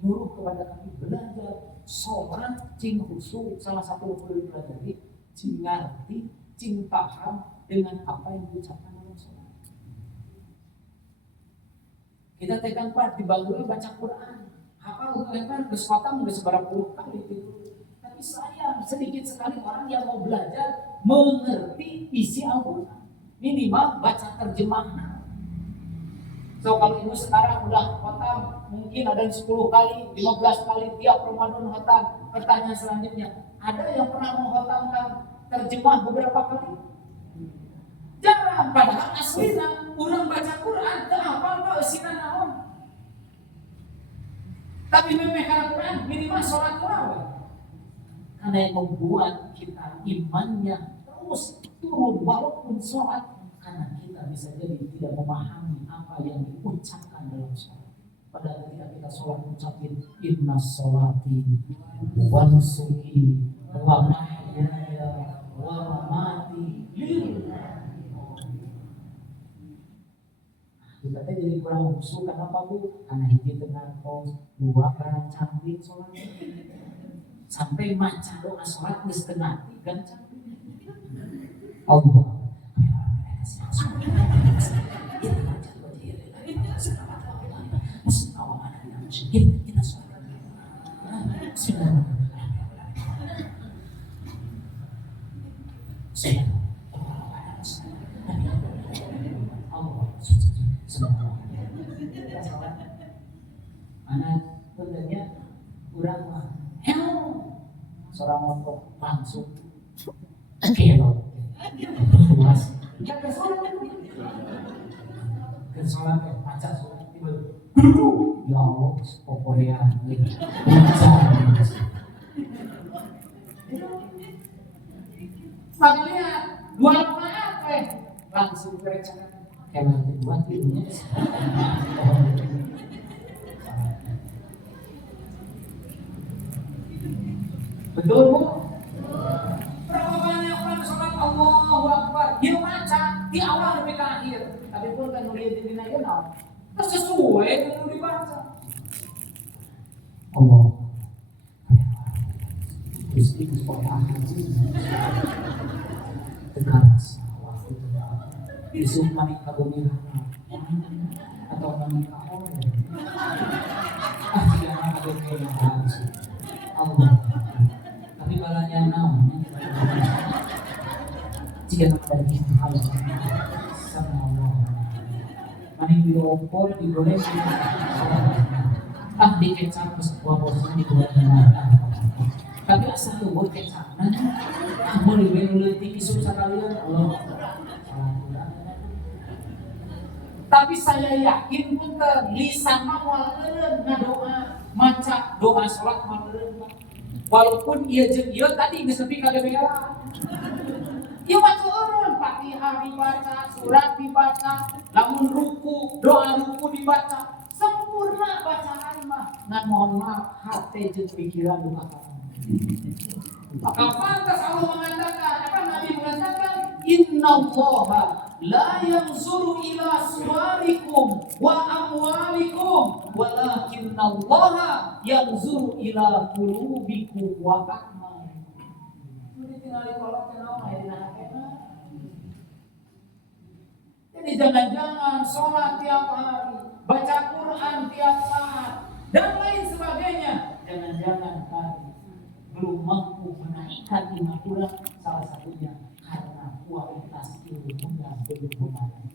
nyuruh kepada kami belajar sholat cing khusyuk. Salah satu yang perlu dipelajari cing ngerti, cing paham dengan apa yang diucapkan dalam sholat. Kita tegang part di Bagul baca Quran, hafal kan kesempatan udah seberapa puluh kali itu. Tapi sayang sedikit sekali orang yang mau belajar mengerti isi Al-Quran. Minimal baca terjemahnya. So kalau ibu sekarang udah khatam, mungkin ada 10 kali, 15 kali tiap Ramadan khatam. Pertanyaan selanjutnya, ada yang pernah mengkhatamkan terjemah beberapa kali? Jarang, padahal aslinya orang baca Quran teu hafal kok isina naon. Tapi memang Quran minimal sholat wae. Karena yang membuat kita imannya terus turun walaupun sholat, karena kita bisa jadi tidak memahami apa yang diucapkan dalam sholat. Padahal ketika kita sholat ucapin inna sholati wa nusuki wa mahyaya wa mamati lillahi. Kita jadi kurang khusyuk. Kenapa Bu? Karena hiji tengah pos, dua karena cantik sholat. Sampai maca doa sholat geus teu ngarti kan cantik. Allah. Mana tentunya kurang mah seorang motor langsung kilo luas kesolan baca surat tiba ya Allah pokoknya makanya dua apa langsung kerecahan kayak buat ibunya. Betul Bu? Berapa banyak orang sholat Allahu Akbar, dia baca di awal sampai ke akhir. Tapi pun kan nulis di dina ieu naon? Sesuai dengan dibaca. Allah. Gusti sekolah tegas waktu itu. Isuk manik kagumir atau manik kahol. Jangan ada yang harus. Allah. Tapi balanya naon jika ada di Allah sama Allah maning diopor digoreng dikecap ke sebuah porsi digoreng tapi asal tuh buat kecapnya boleh leutik isu sakalian Allah. Tapi saya yakin punten lisan mah moal eureun ngadoa maca doa salat moal eureun. Walaupun iya jeung ieu tadi geus nepi ka bebela. Ieu mah eureun Fatihah dibaca, surat dibaca, lamun ruku, doa ruku dibaca, sempurna bacaan mah. Ngan mohon maaf hate jeung pikiran duka kana. Maka pantas Allah mengatakan, apa Nabi mengatakan, innallaha la yanzuru ila suwarikum wa amwalikum walakinallaha yanzuru ila qulubikum wa a'malikum. Jadi tinggal kolot kenal jadi jangan-jangan sholat tiap hari, baca Quran tiap saat dan lain sebagainya, jangan-jangan tadi belum mampu menaikkan iman orang, salah satunya karena kualitas ilmunya belum memadai.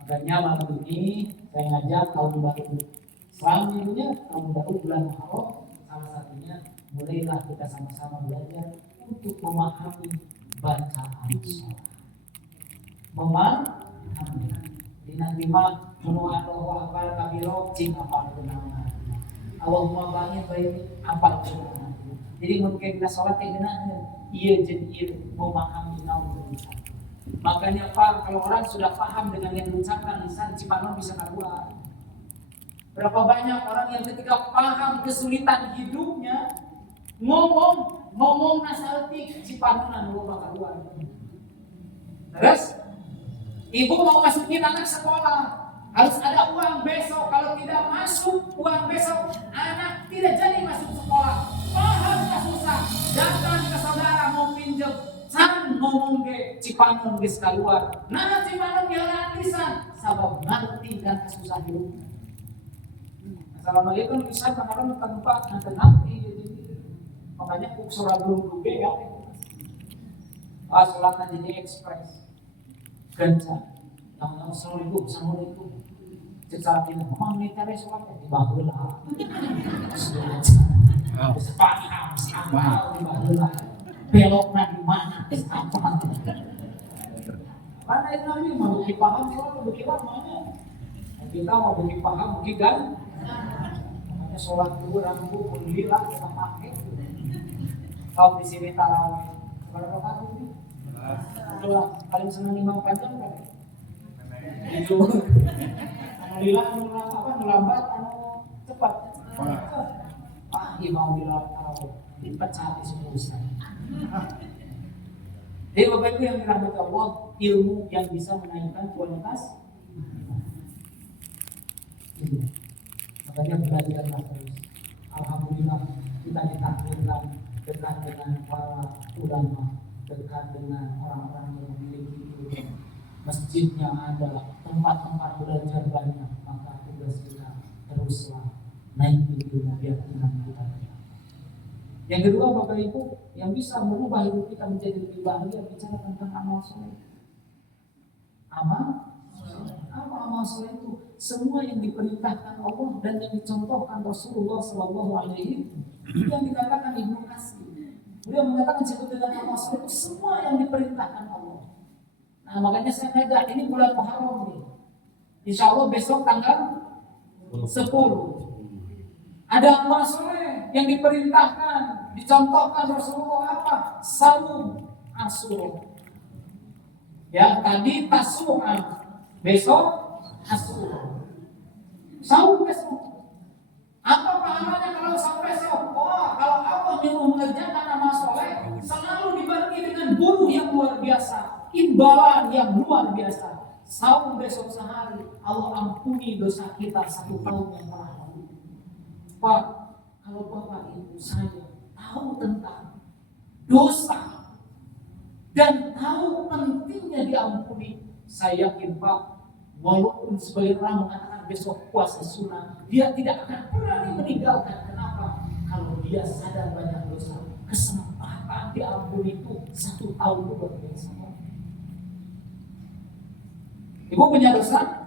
Makanya malam ini saya ngajak kaum baru Islam dulunya, kaum baru bulan Muharram, salah satunya mulailah kita sama-sama belajar untuk memahami bacaan sholat. Memahami di nanti mah menuhan Allahu Akbar kabiro cing apal kenal. Allahumma bangin baik apal kenal. Jadi mungkin kita sholat kayak gini, iya jadi iya memahami namun lisan. Makanya Pak, kalau orang sudah paham dengan yang diucapkan lisan, Cipanon bisa keluar. Berapa banyak orang yang ketika paham kesulitan hidupnya, ngomong nasaltik Cipanonan lu bakal keluar. Terus, ibu mau masukin anak sekolah, harus ada uang besok. Kalau tidak masuk uang besok, anak tidak jadi masuk sekolah. Paham tak susah, datang ke saudara mau pinjam, can ngomong ke Cipanon geus keluar. Nah Cipanon jalan lisan, sabab ngerti dan susah hidup. Assalamualaikum bisa kemarin tempat nanti makanya kuk surah belum dulu ya. Sholat jadi ekspres. Gencar. Assalamualaikum. Secara kita memang nih cara sholatnya di baheula. Paham sama di baheula. Beloknya di mana? Apa? Karena itu nanti mau dipaham sholat begitu mana? Kita mau dipaham begitu. Makanya sholat dulu rambut alhamdulillah kita pakai. Kalau di sini tarawih berapa kali? Paling senang imam panjang kan? Itu alhamdulillah melambat cepat. Imam bilang tarawih dipecah di sepuluh. Jadi Bapak Ibu yang dirahmati Allah, ilmu yang bisa menaikkan kualitas. Makanya belajarlah terus. Alhamdulillah kita ditakdirkan dekat dengan para ulama, dekat dengan orang-orang yang memiliki ilmu. Masjidnya ada, tempat-tempat belajar banyak, maka tugas kita teruslah naik ilmu biar iman kita. Yang kedua Bapak Ibu, yang bisa merubah hidup kita menjadi lebih bahagia, bicara tentang amal soleh. Amal soleh itu semua yang diperintahkan Allah dan yang dicontohkan Rasulullah SAW yang dikatakan Ibnu Qasim. Beliau mengatakan sebut dengan amal soleh itu semua yang diperintahkan Allah. Nah makanya saya ngajak, ini bulan Muharram nih. Insya Allah besok tanggal 10 ada amal soleh yang diperintahkan, dicontohkan Rasulullah apa? Saum Asyura. Ya tadi Tasu'a, besok Asyura. Saum besok. Apa pahalanya kalau saum besok? Oh, kalau Allah nyuruh mengerjakan amal soleh, selalu dibarengi dengan buruh yang luar biasa, imbalan yang luar biasa. Saum besok sehari, Allah ampuni dosa kita 1 tahun yang telah lalu. Pak, kalau Bapak Ibu saya tahu tentang dosa dan tahu pentingnya diampuni, saya yakin Pak, walaupun sebagian orang mengatakan besok puasa sunnah, dia tidak akan berani meninggalkan. Kenapa? Kalau dia sadar banyak dosa, kesempatan diampuni itu 1 tahun itu luar biasa. Ibu punya dosa?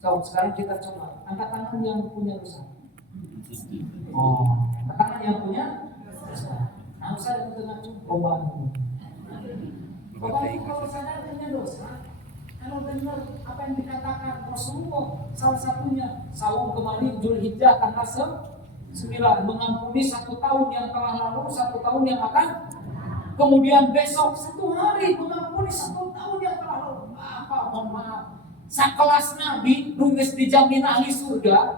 So, sekarang kita coba angkat tangan yang punya dosa. Oh, angkat tangan yang punya dosa. Nah, saya dengan coba. Bapak Ibu kalau sadar punya dosa, kalau benar apa yang dikatakan Rasulullah, salah satunya saum kemarin Zulhijjah tanggal 9 mengampuni 1 tahun yang telah lalu, 1 tahun yang akan. Kemudian besok 1 hari mengampuni 1 tahun yang telah lalu. Apa? Mohon maaf. Sekelas Nabi, nulis dijamin ahli surga,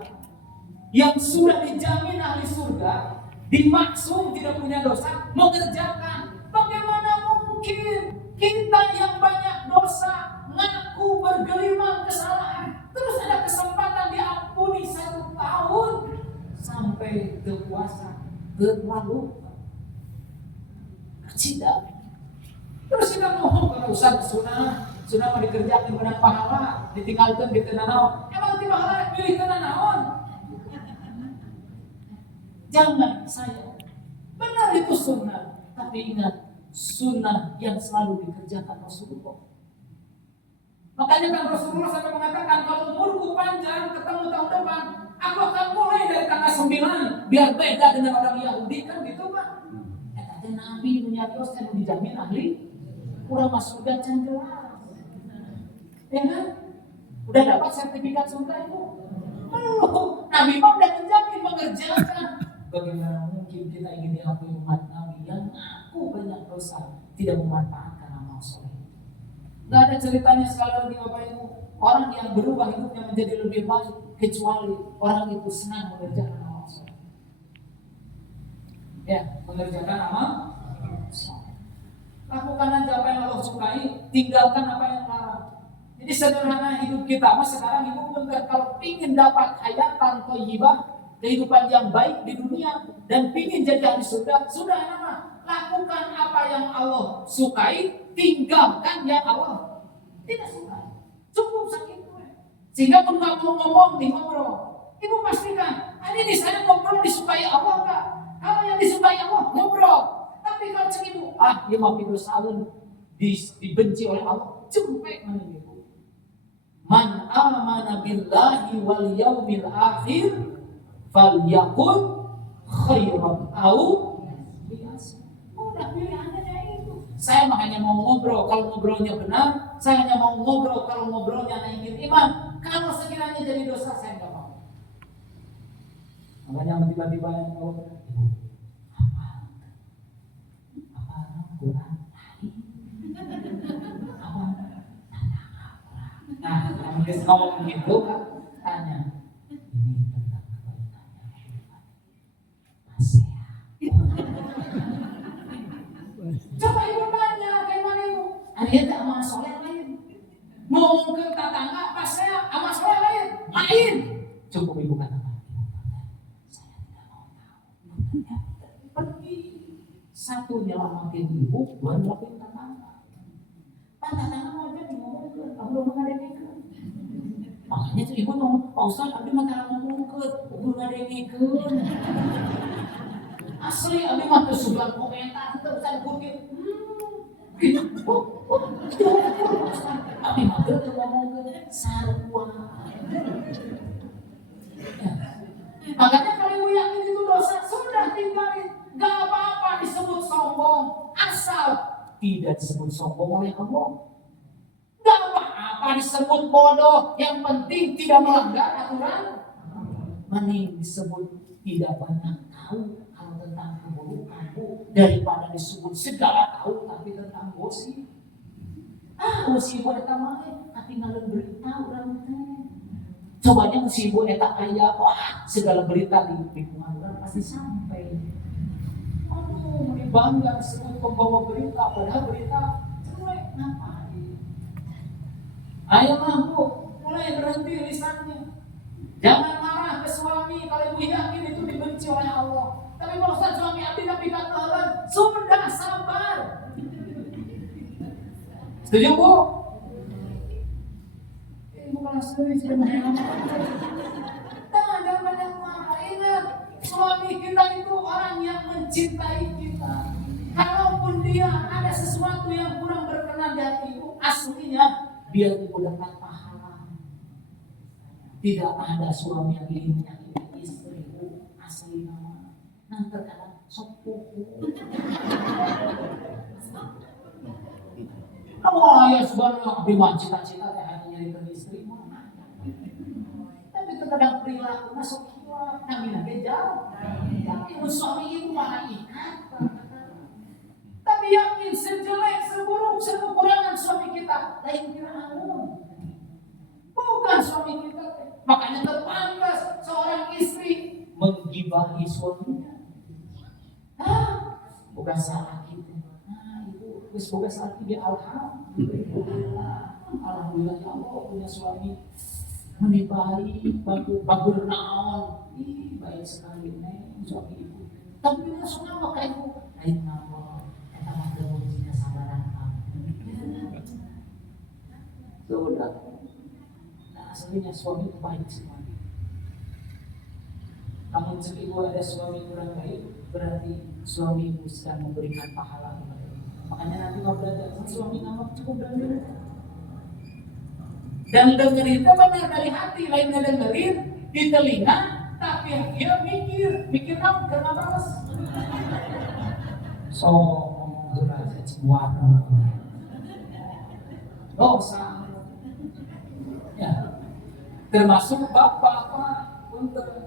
yang sudah dijamin ahli surga, dimaksud tidak punya dosa, mengerjakan. Bagaimana mungkin kita yang banyak dosa, ngaku bergelimang kesalahan, terus ada kesempatan diampuni 1 tahun sampai ke puasa terlalu tidak. Terus kita ngomong kalau Ustaz sunnah mau dikerjakan benar pahala, ditinggalkan di tengah naon. Emang di pahala pilih tengah naon? Jangan saya. Benar itu sunnah, tapi ingat sunnah yang selalu dikerjakan Rasulullah. Makanya kan Rasulullah sampai mengatakan kalau umurku panjang ketemu tahun depan, aku akan mulai dari tanggal 9 biar beda dengan orang Yahudi kan gitu Pak. Kata Nabi menyarios yang dijamin ahli kurang masuk surga can jelas. Ya kan? Udah dapat sertifikat surga itu? Belum. Nabi Pak udah menjamin mengerjakan. bagaimana mungkin kita ingin diakui umat Nabi yang aku banyak dosa tidak memanfaatkan amal soleh? Gak ada ceritanya sekali lagi Bapak Ibu, orang yang berubah hidupnya menjadi lebih baik kecuali orang itu senang mengerjakan amal soleh. Ya, mengerjakan amal soleh. Lakukan aja apa yang Allah sukai, tinggalkan apa yang larang. Jadi sederhana hidup kita, mas sekarang ibu pun kalau ingin dapat hayatan thayyibah, kehidupan yang baik di dunia dan ingin jadi ahli surga, sudah nama lakukan apa yang Allah sukai, tinggalkan yang Allah tidak sukai. Cukup sakit itu. Sehingga pun nggak mau ngomong di ngobrol, ibu pastikan ini saya ngobrol disukai Allah enggak? Kalau yang disukai Allah ngobrol, tapi kalau cek ibu, dia mau video salun dibenci oleh Allah, jempek mana ibu. Man amana billahi wal yaumil akhir falyakun khairan au liyasmut. Udah pilihannya itu. Saya hanya mau ngobrol kalau ngobrolnya benar, saya hanya mau ngobrol kalau ngobrolnya naikin iman. Kalau sekiranya jadi dosa saya enggak mau. Makanya tiba-tiba yang mau Quran. Nah, yang ngomong gitu kan tanya, ini tentang kebaikannya masih ya? Coba ibu tanya, kayak mana ibu? Ada amal soleh lain. Ngomong ke tetangga, pas saya amal soleh lain. Cukup ibu katakan, saya tidak mau tahu. Pergi. Satu nyelamatin ibu, dua nyelamatin tetangga. Tetangga mau jadi ngomong ke, belum ngadengikeun. Makanya tuh ibu ngomong, Pak Ustaz, abdi mah cara ngomong ke, belum ngadengikeun. Asli abdi mah teu sugan komentar, teu usah dipikir. Gitu. Abdi mah teu ngomong ke sarua. Makanya kalau ibu yakin itu dosa, sudah tinggalin. Gak apa-apa disebut sombong, asal tidak disebut sombong oleh Allah. Gak apa-apa disebut bodoh, yang penting tidak melanggar aturan. Mending disebut tidak banyak tahu kalau tentang keburukanmu daripada disebut segala tahu tapi tentang gosip. Gosip eta mah tinggalan berita urang teh. Cobanya musibah eta aya, wah segala berita di lingkungan urang pasti sampai. Aduh, bangga disebut pembawa berita, padahal berita cuek, ngapain? Ayo mampu, mulai berhenti lisannya. Jangan marah ke suami kalau ibu yakin itu dibenci oleh Allah. Tapi Pak Ustaz, suami abdi tapi katakan, sudah sabar. Setuju Bu? Bukan setuju, jangan banyak marah. Ingat, suami kita itu orang yang mencintai kita. Kalaupun dia ada sesuatu yang kurang berkenan di hati ibu, aslinya dia itu dapat pahala. Tidak ada suami yang ingin menyakiti istri ibu, aslinya. Nanti terkadang sok pupu. Oh ya sebenarnya abdi mah cita-cita teh hanya nyari istri mah. Tapi terkadang perilaku masuk kiwa, kami lagi jauh. Tapi suami ibu malaikat. Tapi yakin sejelek, seburuk, sekekurangan suami kita, lain Firaun. Bukan suami kita. Makanya terpantas seorang istri menggibahi suaminya. Bukan salah kita. Ibu, semoga saat ini alhamdulillah ya Allah punya suami menibari bagus naon, baik sekali nih suami ibu. Tapi kita semua pakai ibu, lain nama, kita makan mujinya sabaran sudah. Nah aslinya suami baik semua. Namun ibu ada suami kurang baik, berarti suami ibu sedang memberikan pahala kepada ibu. Makanya nanti mau belajar, suami nama cukup belajar. Dan dengerin itu benar dari hati, lain dengerin di telinga, tapi dia mikir kamu karena balas. So ngomong belajar sebuah dosa. Ya, termasuk bapak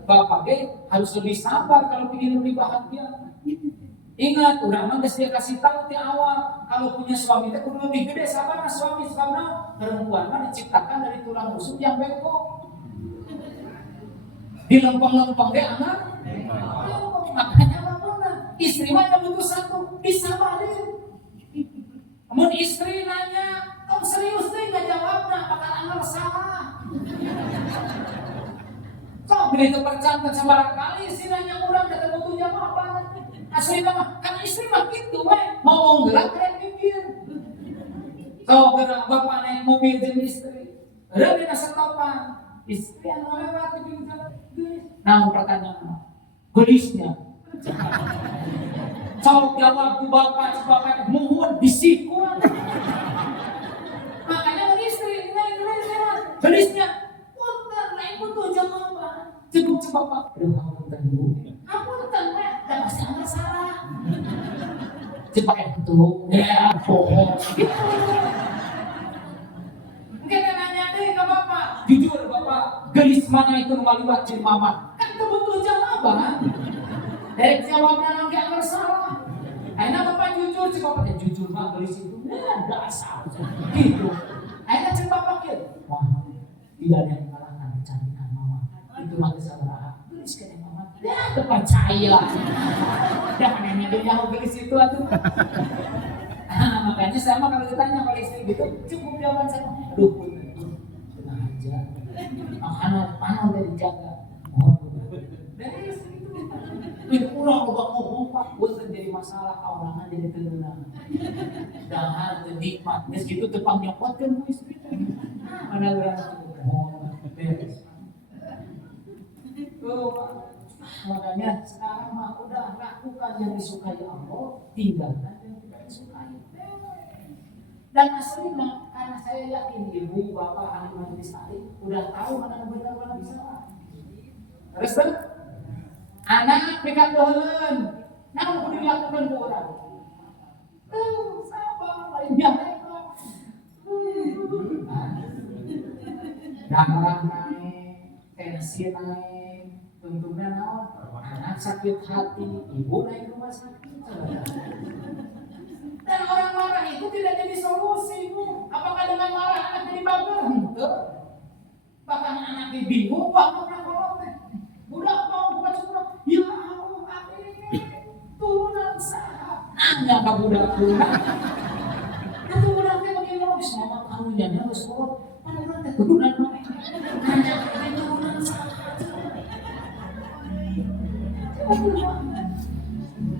Bapak harus lebih sabar kalau ingin lebih bahagia. Ingat, orang mah dia kasih tahu di awal kalau punya suami itu kudu lebih gede sabar suami karena perempuan mah diciptakan dari tulang rusuk yang bengkok. Di lempeng-lempeng dia anak. Makanya apa? Istri mah yang butuh satu, disabarin. Mun istri nanya, "Kamu serius deh nggak jawabnya, bakal anggar salah." Kok begitu percantan sama kali istri nanya orang dan butuh jawaban. Asli mah kan istri mah gitu mau gerak keren mikir. Kau gerak bapak naik mobil jeung istri. Ada dina setopan. Istri anu lewat di pinggir jalan. Nah, pertanyaan gelisnya. Sok jawab ku bapak muhun bisiku. Makanya istri gelisnya. Punten lain butuh jawaban. Cukup bapak. Aduh, punten Bu. Punten dan pasti ada salah. Cepat itu, ya bohong. Mungkin nanya deh ke bapak, jujur bapak, gelis mana itu rumah liwat di mama? Kan itu betul jawaban. Dari jawabnya nanti akan salah. Akhirnya bapak jujur, si bapak jujur mah gelis itu, dasar. Gitu. Akhirnya si bapak gitu, wah tidak ada yang mengalahkan kecantikan mama. Itu mah kesalahan. Gelis kayaknya mama. Ya, percaya. Jangan nanya dia yang gelis itu atuh. Makanya sama kalau ditanya kalau istri gitu, cukup jawaban saya. Aduh, tenang aja. Makanan panas udah dijaga. Dari istri itu. Ini pulang lupa ngomong pak, bukan jadi masalah kawangan jadi tenang. Jangan nikmat. Meski itu tepang nyopot kan bu istri. Mana berani beres. Makanya sekarang mah udah lakukan yang disukai Allah, tinggalkan yang tidak disukai. Dan aslinya karena saya yakin ibu, bapak, ahli majelis taklim udah tahu mana benar mana bisa. Terus kan, anak pegang dolen, namun kudu dilakukan ke orang. Sabar, lainnya mereka. Darah naik, tensi naik. Tentunya naon, anak sakit hati, ibu naik rumah sakit. Dan orang marah itu tidak jadi solusi, Bu. Apakah dengan marah anak jadi baper? Enggak. Bahkan anak bingung, bapak kalau budak mau buka curang, ya Allah, turunan sah. Nanya ke budak-budak. Itu budaknya bagaimana logis, mama karunya harus sekolah. Mana nanti turunan mana? Nanya ke turunan sah.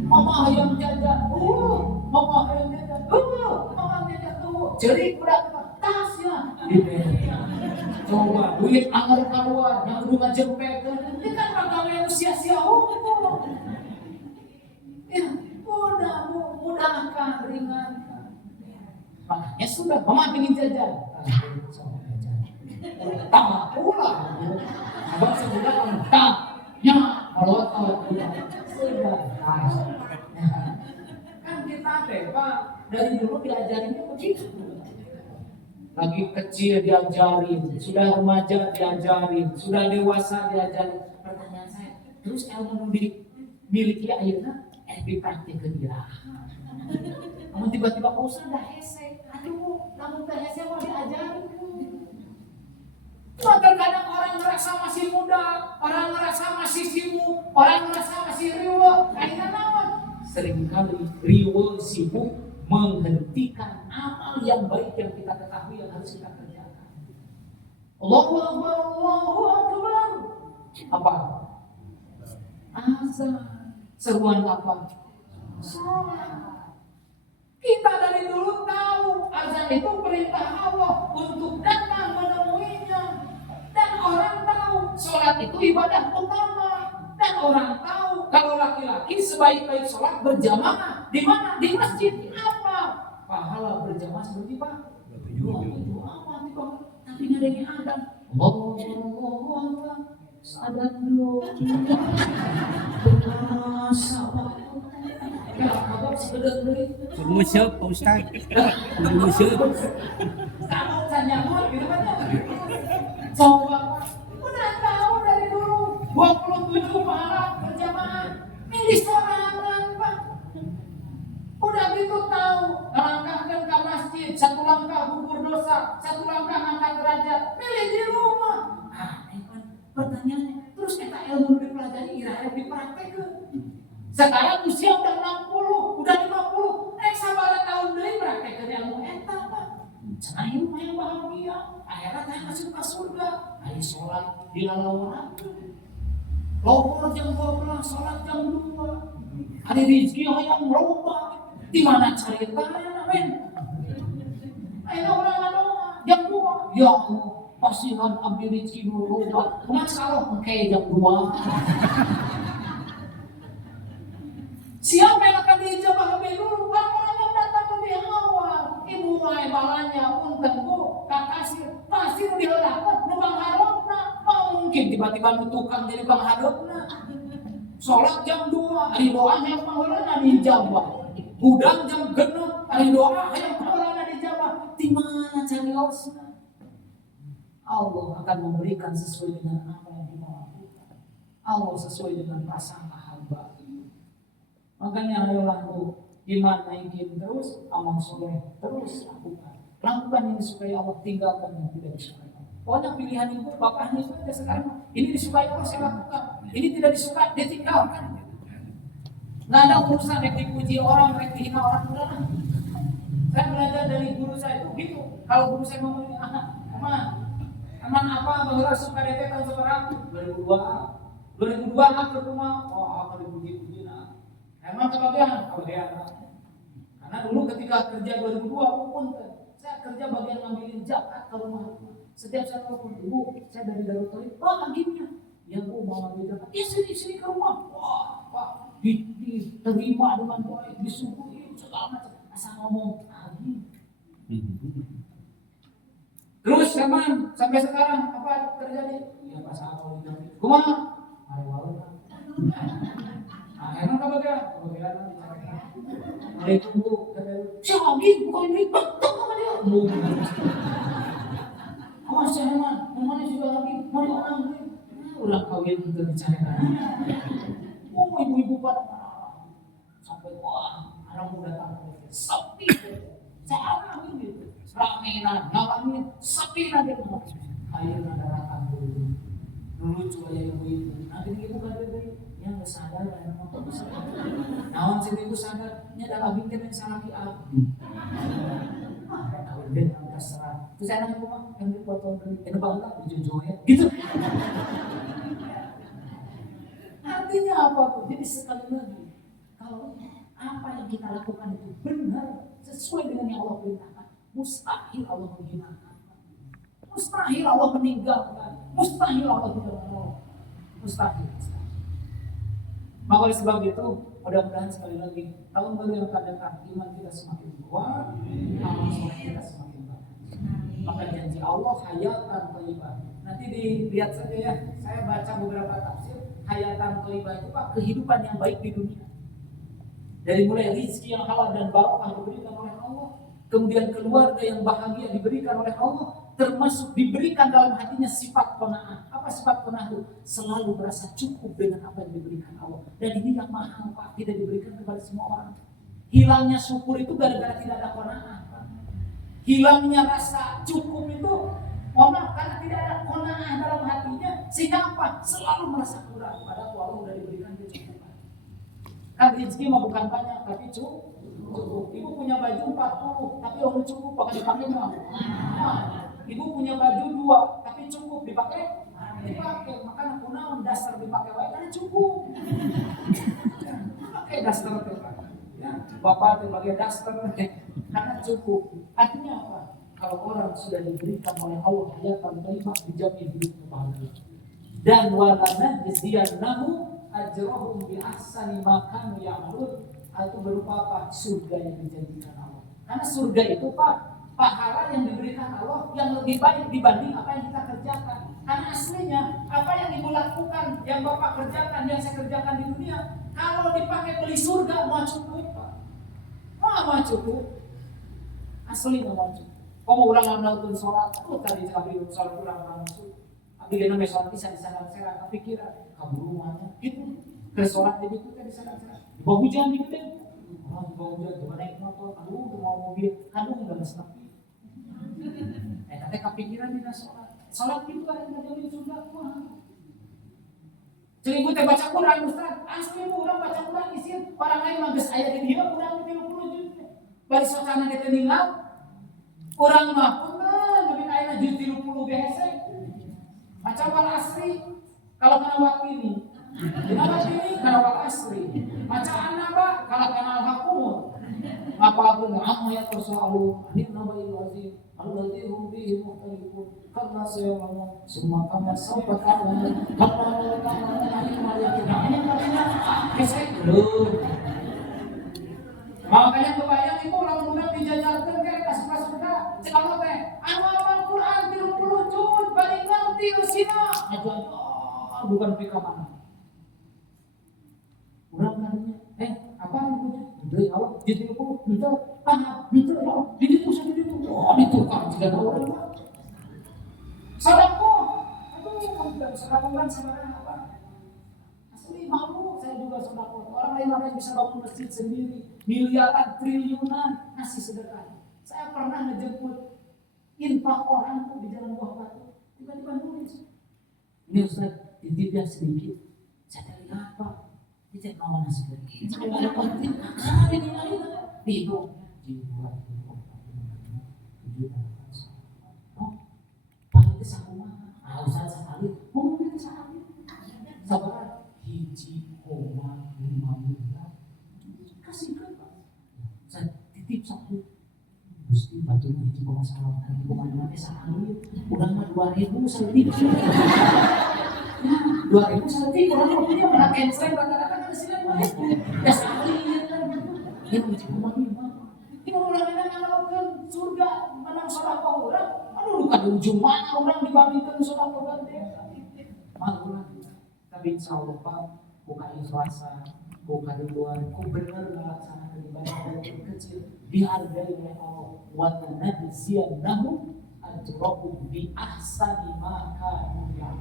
Mama yang jajan, mama yang jajan, mama yang jajan, jadi budak tasnya, coba duit anggar keluar, yang udah ngejempet, ini kan pegawai sia-sia hukum, ya mudahkan, ringankan, makanya sudah, mama ingin jajan, tak pulang, abang sebulan tak. Ya, melotot sudah. Kan kita Pak dari dulu diajarinnya begitu. Lagi kecil diajarin, sudah remaja diajarin, sudah dewasa diajarin. Pertanyaan saya, terus ilmu dimiliki ayeuna dipraktikkeun iraha. Namun tiba-tiba kau sudah hese, aduh, namun teh hese mau diajarin. Terkadang orang merasa masih muda, orang merasa masih sibuk, orang merasa masih riweuh. Akhirnya naon? Seringkali riweuh sibuk menghentikan amal yang baik yang kita ketahui yang harus kita kerjakan. Allahu Akbar, Allahu Akbar. Apa? Azan. Seruan apa? Salat. Kita dari dulu tahu azan itu perintah Allah untuk datang menemuinya. Dan orang tahu sholat itu ibadah utama. Dan orang tahu kalau laki-laki sebaik-baik sholat berjamaah di mana? Di masjid. Apa? Pahala berjamaah seperti apa? Itu apa? Tapi ada yang ada. Allah sadar dulu. Ya, abang sekedar beli. Musuh, Pak Ustaz. Musuh. Kamu tanya gitu kan? Coba, udah tahu dari dulu. 27 pahala berjamaah. Milih sorangan, Pak. Udah gitu tahu, langkahkan ke masjid, satu langkah gugur dosa, satu langkah angkat derajat. Milih di rumah. Pertanyaannya, terus kita ilmu dipelajari, kira-kira dipraktekkan. Sekarang usia udah 60, udah 50, sabar tahun deui praktekkeun ilmu eta, Pak. Cenah hirup yang bahagia, akhirnya teh masuk ke surga. Ari salat di lalauan. Lohor jam 12, salat jam 2. Ari rezeki hayang loba. Di mana caritana, men? Ayeuna urang ngadoa jam 2. Ya Allah, pasihan abdi rezeki nu loba. Kumaha salah engke jam 2. Siapa yang akan dijabah lebih dulu? Orang-orang yang datang lebih awal. Ibu mulai balanya punten Bu, kakasir pasti nu diheulakeun nu pangharepna. Mungkin tiba-tiba nu tukang jadi pangharepna. Salat jam 2, ari doa yang paheulana dijabah. Budang jam 6, ari doa yang paheulana dijabah. Di mana cariosna? Allah akan memberikan sesuai dengan apa yang kita lakukan. Allah sesuai dengan prasangka hamba. Makanya ayolah tuh iman naikin terus, amal soleh terus lakukan. Lakukan ini supaya Allah tinggalkan yang tidak disukai. Pokoknya pilihan ibu, bapaknya itu aja sekarang. Ini disukai Allah saya lakukan. Ini tidak disukai dia tinggalkan. Nggak ada urusan yang dipuji orang, yang dihina orang udah. Saya belajar dari guru saya itu gitu. Kalau guru saya ngomong, aman apa bahwa suka DT tahun sekarang 2002 ke rumah, apa dipuji-puji nah. Emang kebagian? Karena dulu ketika kerja 2002 pun saya kerja bagian ngambilin zakat ke rumah. Setiap saya telepon ibu, saya dari Darut Tauhid, agennya, ya Bu mau ngambil zakat, ya sini ke rumah. Wah, Pak, diterima dengan baik, disuguhi segala macam. Asal ngomong lagi. Terus teman sampai sekarang apa terjadi? Ya pas aku bilang, kumaha? Hari walau. Emang kebagian dicarikan. Waalaikumsalam Bu. Si Agi bukan ini betul sama dia. Awas ya Herman, mana sudah lagi mau orang ini. Ulang kawin untuk dicarikan. Ibu-ibu pada marah. Sampai wah, anak muda tahu sepi. Saya alami gitu. Ramenan, ngalamin sepi nanti. Akhirnya darahkan dulu. Dulu coba ya ibu-ibu. Nanti ibu kan beli. Yang nggak sadar lah emang kok bisa. Nawan sih itu sadar, nya ada lagi kan yang salah di abdi. Tahu deh, terserah. Terus saya nanya rumah, yang dipotong dari, bangga dijojoin, gitu. Artinya apa tuh? Jadi sekali lagi, kalau apa yang kita lakukan itu benar sesuai dengan yang Allah perintahkan, mustahil Allah menghinakan, mustahil Allah meninggalkan, mustahil Allah tidak menolong, mustahil. Maka oleh sebab itu, mudah-mudahan sekali lagi tahun baru yang akan datang iman kita semakin kuat, amal soleh kita semakin bagus. Maka janji Allah hayatan thayyibah. Nanti dilihat saja ya, saya baca beberapa tafsir hayatan thayyibah itu Pak kehidupan yang baik di dunia. Dari mulai rezeki yang halal dan barokah diberikan oleh Allah, kemudian keluarga yang bahagia diberikan oleh Allah, termasuk diberikan dalam hatinya sifat qanaah. Apa sifat qanaah itu? Selalu merasa cukup dengan apa yang diberikan Allah. Dan ini yang mahal Pak, tidak diberikan kepada semua orang. Hilangnya syukur itu gara-gara tidak ada qanaah. Hilangnya rasa cukup itu karena tidak ada qanaah dalam hatinya, sehingga apa? Selalu merasa kurang. Padahal Allah sudah diberikan kecukupan. Kan rezeki mah bukan banyak, tapi cukup. Ibu punya baju 40, tapi orang cukup pakai dipakai mah. Ibu punya baju 2, tapi cukup dipakai. Makanya kunaon dasar dipakai wae karena cukup. Pakai dasar teh Pak. Ya, Bapak teh pakai dasar karena cukup. Artinya apa? Kalau orang sudah diberikan oleh Allah hayatan thayyibah, dijamin hidup bahagia. Dan walana jaziyanahu ajrahum bi ahsani ma kanu ya'malun. Itu berupa apa? Surga yang dijanjikan Allah. Karena surga itu Pak, pahala yang diberikan Allah yang lebih baik dibanding apa yang kita kerjakan. Karena aslinya apa yang ibu lakukan, yang Bapak kerjakan, yang saya kerjakan di dunia, kalau dipakai beli surga mau cukup Pak. Mau cukup. Asli mau cukup. Kamu ulang melakukan sholat, tadi sabi sholat ulang masuk. Abi kena sholat bisa di sana saya kepikiran. kaburuannya gitu. Restoran di itu tadi sana. Di bawah hujan gitu deh. Orang di bawah hujan coba naik motor, aduh mau mobil, aduh enggak bisa tapi. Tapi kepikiran di sholat. Sholat itu ada yang ngajarin surga Tuhan. Jadi gue baca Quran Ustaz, asli orang baca Quran isi orang lain mangges ayat di dia kurang 30 juta. Bari suasana kita ninggal, orang mapun lah, lebih kaya juz 30 biasa. Macam wal asri, kalau kena waktu ini, kenapa ini? Karena wal asri. Macam apa? Kalau kena al-hakumut. Apa aku nggak mau ya tersoalu, ini nama ilazim. Alladzi hum fihi mukhtalifun. Karena saya ngomong semua kamu sampai kamu karena kamu yang kita ini bisa belum. Makanya kebayang itu orang muda dijajarkan kayak kasih surga. Sekarang teh, amal Quran 30 juz balik ngerti usina. Aja bukan PK mana. Orang katanya, apa itu? Dari awal jadi aku minta paham, minta ya, di situ sampai di situ, itu kan tidak ada orang. Saudaraku, aduh, kamu tidak bisa lakukan sama apa? Asli malu, saya juga saudaraku. Orang lain orang yang bisa bangun masjid sendiri, miliaran, triliunan ngasih sedekah. Saya pernah ngejemput infak orang tuh di jalan Buah Batu, tiba-tiba nulis, ini Ustaz, titipnya sedikit. Saya tadi apa? Tidak mau nasi lagi. Saya penting. Karena ini lagi itu jiwa. Oh, paling sama. Alasan sekali. Mungkin sekali. Sabar. Hiji koma 5 miliar. Kasih ke Pak. Saya titip satu. Gusti batunya hiji koma salah. Hiji koma 5 sekali. Udah mah 2.000 saya titip. 2.000 saya titip. Orang punya pernah cancel rata-rata. Ya sekali kan yang cuma ini orang yang melakukan surga menang sedekah orang aduh bukan di ujung mana orang dibandingkan sedekah orang malulah tapi insyaallah Pak buka ikhlasan buka ribuan ku benar melaksanakan ibadah kecil dihargai oleh Allah wa tanadziyannahum ajrahum bi ahsani ma kanu